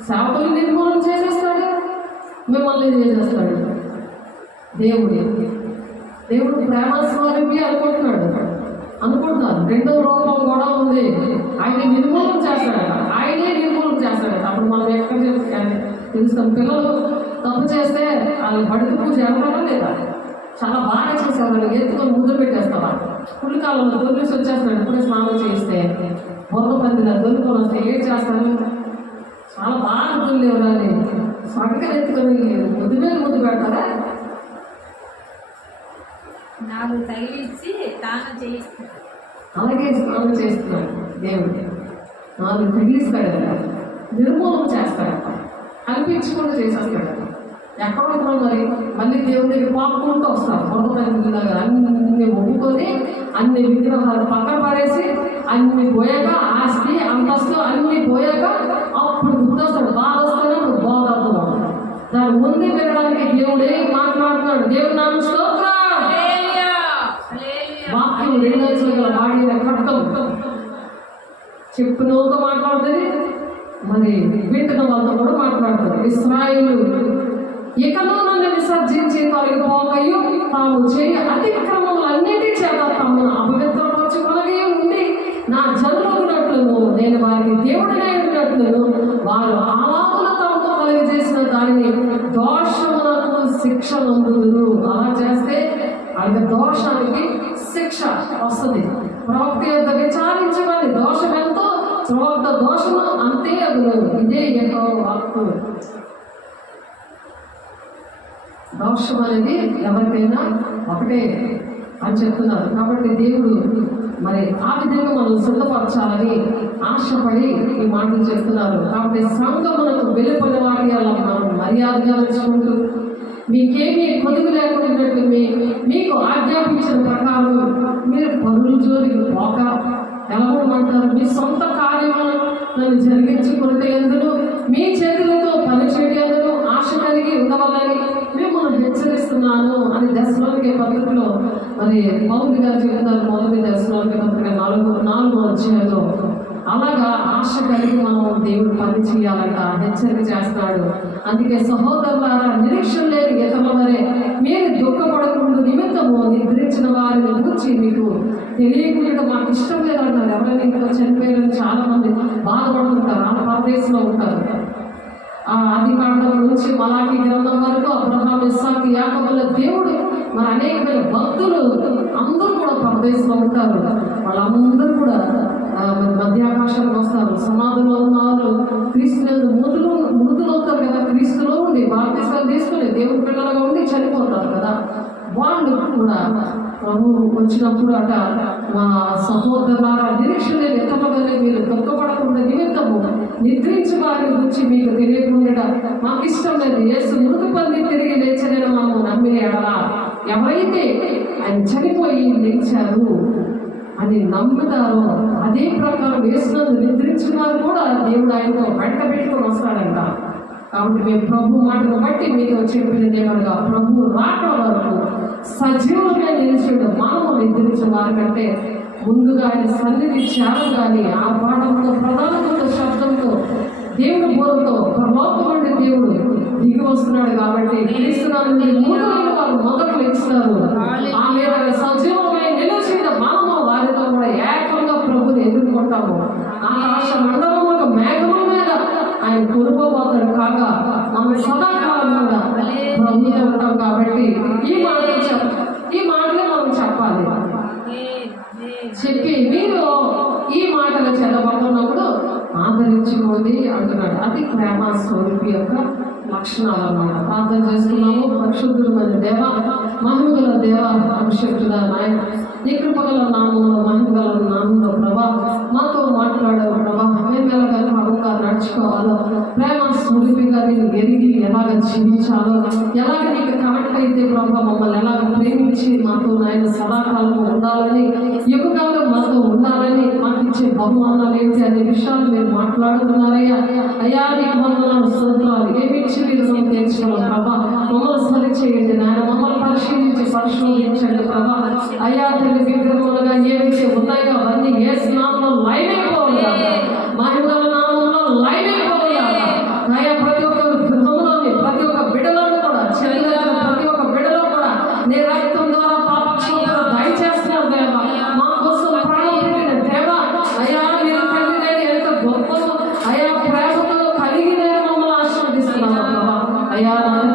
సేవకులు నిర్మూలన చేసేస్తాడు, మిమ్మల్ని చేసేస్తాడు. దేవుడు ప్రేమ స్వరూపి అనుకుంటున్నారు. రెండో రూపం కూడా ఉంది. ఆయన నిర్మూలన చేస్తాడట, ఆయనే నిర్మూలన చేస్తాడట. అప్పుడు మనం ఎక్కడ తెలుస్తాం? పిల్లలు తప్పు చేస్తే వాళ్ళు బడికి పూజ చేస్తారా లేదా? చాలా బాగా చేసేవాళ్ళు ఎత్తుకొని ముద్ర పెట్టేస్తావా? పుల్లికాలంలో దొరికి వచ్చేస్తాడు. ఇప్పుడే స్నానం చేస్తే బొర్ర పందిలా దొరుకుని వస్తే ఏం చేస్తారు? చాలా బాగా దొరిలేవరా అని సొంటగా ఎత్తుకొని ముద్దు మీద ముద్దు పెడతారా? అలాగే స్నానం చేస్తున్నాడు దేవుడు. నాలుగు తగిలిస్తాడట, నిర్మూలన చేస్తాడట, కల్పించకుండా చేసేస్తాడట. ఎక్కడ ఉంటాం మరి? మళ్ళీ దేవుడి దగ్గర పాపుకుంటూ వస్తారు. పొరపాటులాగా అన్ని ఒప్పుకొని అన్ని విగ్రహాలు పక్కన పడేసి అన్ని పోయాక, ఆస్తి అంతస్తు అన్ని పోయాక అప్పుడు గుర్తొస్తాడు. బాధ వస్తాడు, అప్పుడు బాధ అవుతున్నాడు. దాని ముందు వినడానికి దేవుడే మాట్లాడుతున్నాడు. దేవుడు నామ స్తోత్రం. వాక్యం రెండో వాడిన కట్టం చెప్పినోతో మాట్లాడుతుంది, మరి వింటున్న వాళ్ళతో కూడా మాట్లాడుతుంది. ఇశ్రాయేలు ఇకను నన్ను విసర్జించి తొలగిపోకయు తాము చేయ అతిక్రమములన్నిటి చేత తమను అపవిత్రపరచుకొనగి ఉండి నా జనులగునట్లును నేను వారికి దేవుడినై ఉండినట్లును వారు అలాగున తమకు కలిగజేసిన దానిని దోషములకు శిక్ష నందుదురు. అలా చేస్తే వాళ్ళకి దోషానికి శిక్ష వస్తుంది. ప్రవక్త యొక్క విచారించబడి దోషం ఎంతో ప్రవక్త దోషము అంతే అదును. ఇదే యెహోవా వాక్కు. దోషం అనేది ఎవరికైనా ఒకటే అని చెప్తున్నారు. కాబట్టి దేవుడు మరి ఆ విధంగా మనం సిద్ధపరచాలని ఆశపడి ఈ మాటలు చెప్తున్నారు. కాబట్టి సంఘమునకు వెలుపడి వాటి అలా మనం మర్యాదగా నడుచుకుంటూ మీకేమీ పొదుగు లేకుండా మీకు ఆజ్ఞాపించిన ప్రకారం మీరు పనులు జోలికి పోక ఎలా ఉండమంటారు? మీ సొంత కార్యములను నన్ను జరిగించుకుంటే ఎందుకు మీ చేతులతో పని చేయడం ఆశ కలిగి ఉండవాలని మిమ్మల్ని హెచ్చరిస్తున్నాను అని దశలోనికే పత్రికలో మరి పౌలు గారు చెప్తున్నారు. మొదటి దశలోనికే పత్రిక 4వ అధ్యాయంలో అలాగా ఆశ కలిగి మనం దేవుడు పని చేయాలంట హెచ్చరిక చేస్తున్నాడు. అందుకే సహోదరులారా, నిరీక్షణ లేని ఇతరుల వరే మీరు దుఃఖపడకుండా నిమిత్తము నిద్రించిన వారిని గురించి మీకు తెలియకుండా మాకు ఇష్టం లేదంటారు. ఎవరైనా ఇంట్లో చనిపోయారని చాలా మంది బాధపడుతుంటారు. ఆ ప్రదేశంలో ఉంటారు. ఆది కాండం నుంచి మలాకి గ్రంథం వరకు అబ్రహాం, ఇస్సాకు, యాకోబుల దేవుడు మరి అనేకమైన భక్తులు అందరూ కూడా పరదేశంలో ఉంటారు. వాళ్ళందరూ కూడా మరి మధ్యాకాశానికి వస్తారు. సమాధిలో ఉన్నారు, క్రీస్తు మృతులవుతారు కదా, క్రీస్తులో ఉండి బాప్తిస్మాలు తీసుకుని దేవుడి పిల్లలుగా ఉండి చనిపోతారు కదా. వాళ్ళు కూడా ప్రభు వచ్చినప్పుడు అట, మా సహోదరులారా నిరీక్షణ ఎత్తమగానే మీరు దుఃఖపడకుండా నిమిత్తము నిద్రించి వారిని గురించి మీకు తెలియకుండా మాకు ఇష్టం లేదు. యేసు మృతి పొంది తిరిగి లేచనని మనము నమ్మిన ఎడలా, ఎవరైతే ఆయన చనిపోయి లేచారు అని నమ్ముతారో అదే ప్రకారం యేసునందు నిద్రించున్నారు కూడా దేవుడు ఆయనతో వెంట పెట్టుకొని వస్తాడంట. కాబట్టి మేము ప్రభు మాటను బట్టి మీతో చెప్పినది ఏమనగా, ప్రభు రాకడ వరకు సజీవంగా నిలిచిండు. మనము నిద్రించిన వారికంటే ముందుగా ఆయన సన్నిధి చేరగానే ఆ పాఠంతో ప్రధానమైన శబ్దంతో దేవుడి బోధతో పరలోకం నుండి దేవుడు దిగి వస్తున్నాడు. కాబట్టి క్రీస్తునాథుని మూడైన వారు మొదలు ఇస్తారు. ఆ మీద సజీవమై నిలిచిన మనము వారితో కూడా ఏకంగా ప్రభుని ఎదుర్కొంటాము. ఆకాశ మండలంలో మేఘముల మీద ఆయన కొనుకోబోతాడు. కాగా మనం సదాకాలం కూడా ప్రభుత్వం ఉంటాం. కాబట్టి ఈ మాటలే మనం చెప్పాలి. చెప్పి మీరు ఈ మాటలు చదవబోతున్నప్పుడు ఆదరించుకోండి అంటున్నాడు. అది ప్రేమ స్వరూపి యొక్క లక్షణాలు అన్నమాట. ప్రార్థన చేస్తున్నాము. పరిశుద్ధులమైన దేవ, మహిమగల దేవ, అభిషేకుడా నాయన, నీ కృపగల నామంలో, మహిమగల నామంలో ప్రభా మాతో మాట్లాడావు ప్రభా. మేము ఎలాగ క్రమంగా నడుచుకోవాలో, ప్రేమ స్వరూపిగా నేను ఎరిగి ఎలాగ జీవించాలో, ఎలాగ నీకు కనెక్ట్ అయితే ప్రభా మమ్మల్ని ఎలాగ ప్రేమించి మాతో నాయన సదాకాలము ఉండాలని, యుగకాలం మాతో ఉండాలని, మాకు ఇచ్చే బహుమానాలు ఏంటి అనే విషయాలు మీరు మాట్లాడుతున్నారయ్యా. అయ్యా నీకు వందనాలు, స్తోత్రాలు. ఏమిచ్చి మీరు తెచ్చుకోవాలి ప్రభా. మమ్మల్ని సరి చేయండి నాయన, మమ్మల్ని పరిశోధించండి ప్రభా. అయ్యా తల్లి విగ్రహములుగా ఏవైతే ఉన్నాయో అవన్నీ యేసు నామములో లైవ్ అయిపోవాలి, మహిమగల నామములో లైవ్ అయిపోవాలి. అయ్యా ప్రతి ఒక్క గృహంలోని ప్రతి ఒక్క బిడ్డలను కూడా, చెల్లిన ప్రతి ఒక్క బిడ్డలో కూడా నీ రక్తం ద్వారా పాపక్షేత్ర దయచేస్తున్నారు దేవ. మా కోసం ప్రాణం పెట్టిన దేవ, అయ్యా మీరు తండ్రి ఎంత గొప్ప అయ్యా ప్రేమతో కలిగి నేను మమ్మల్ని ఆశీర్వదిస్తున్నాను ప్రభా. అయ్యా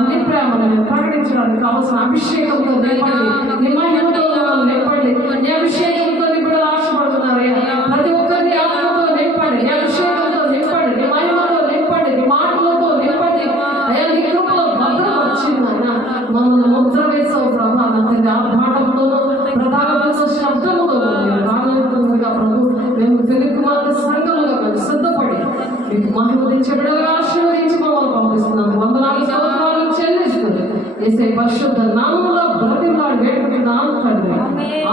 నీ ప్రేమను ప్రకటించడానికి కావాల్సిన అభిషేకంతో నింపండి, నీ మహిమతో నింపండి. నీ అభిషేకంతో నీ బిడ్డలు ఆశపడుతున్నారయ్యా. ప్రతి ఒక్కరిని ఆత్మతో నింపండి, నీ అభిషేకంతో నింపండి, నీ మహిమతో నింపండి, నీ మాటలతో నింపండి. అయ్యా నీ కృపలో భద్రం వచ్చిందన్న మమ్మల్ని ముద్ర వేసావు ప్రభా. తండ్రి ఆ పాఠంలోనూ ప్రధానమైన శబ్దములో రానుగా ప్రభు మేము తెలుగు మాత్ర సంఘముగా మేము సిద్ధపడి మీకు మహిమ తెచ్చే బిడ్డలుగా ఆశీర్వదించి మమ్మల్ని పంపిస్తున్నాము. వందనాలు స్తోత్రాలు చెల్లిస్తుంది యేసయ్య పరిశుద్ధ నామములో బ్రతిమలాడి వేడుకుంటున్నాము తండ్రి.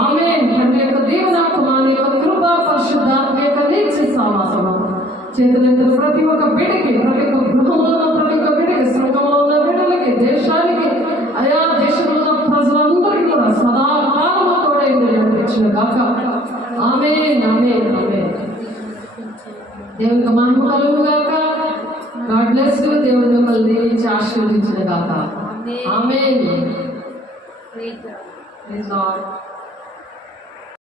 ఆమేన్. తండ్రి యొక్క దేవుని కుమారుని యొక్క కృప, పరిశుద్ధాత్మ యొక్క నిత్య సహవాసము చేతులెత్తిన ప్రతి ఒక్క బిడ్డకి, ప్రతి ఒక్క గృహంలో ఉన్న ప్రతి ఒక్క బిడ్డకి, సంఘంలో ఉన్న బిడ్డలకి, దేశానికి, అయా దేశంలో ఉన్న ప్రజలందరికీ కూడా సదాకాలము తోడై నడిపించిన గాక. ఆమేన్, ఆమేన్, ఆమేన్. దేవునికి మహిమ కలుగును గాక. God bless you. దేవుడు మిమ్మల్ని దీవించి ఆశీర్వదించిన గాక. ఆమేన్. Praise lord.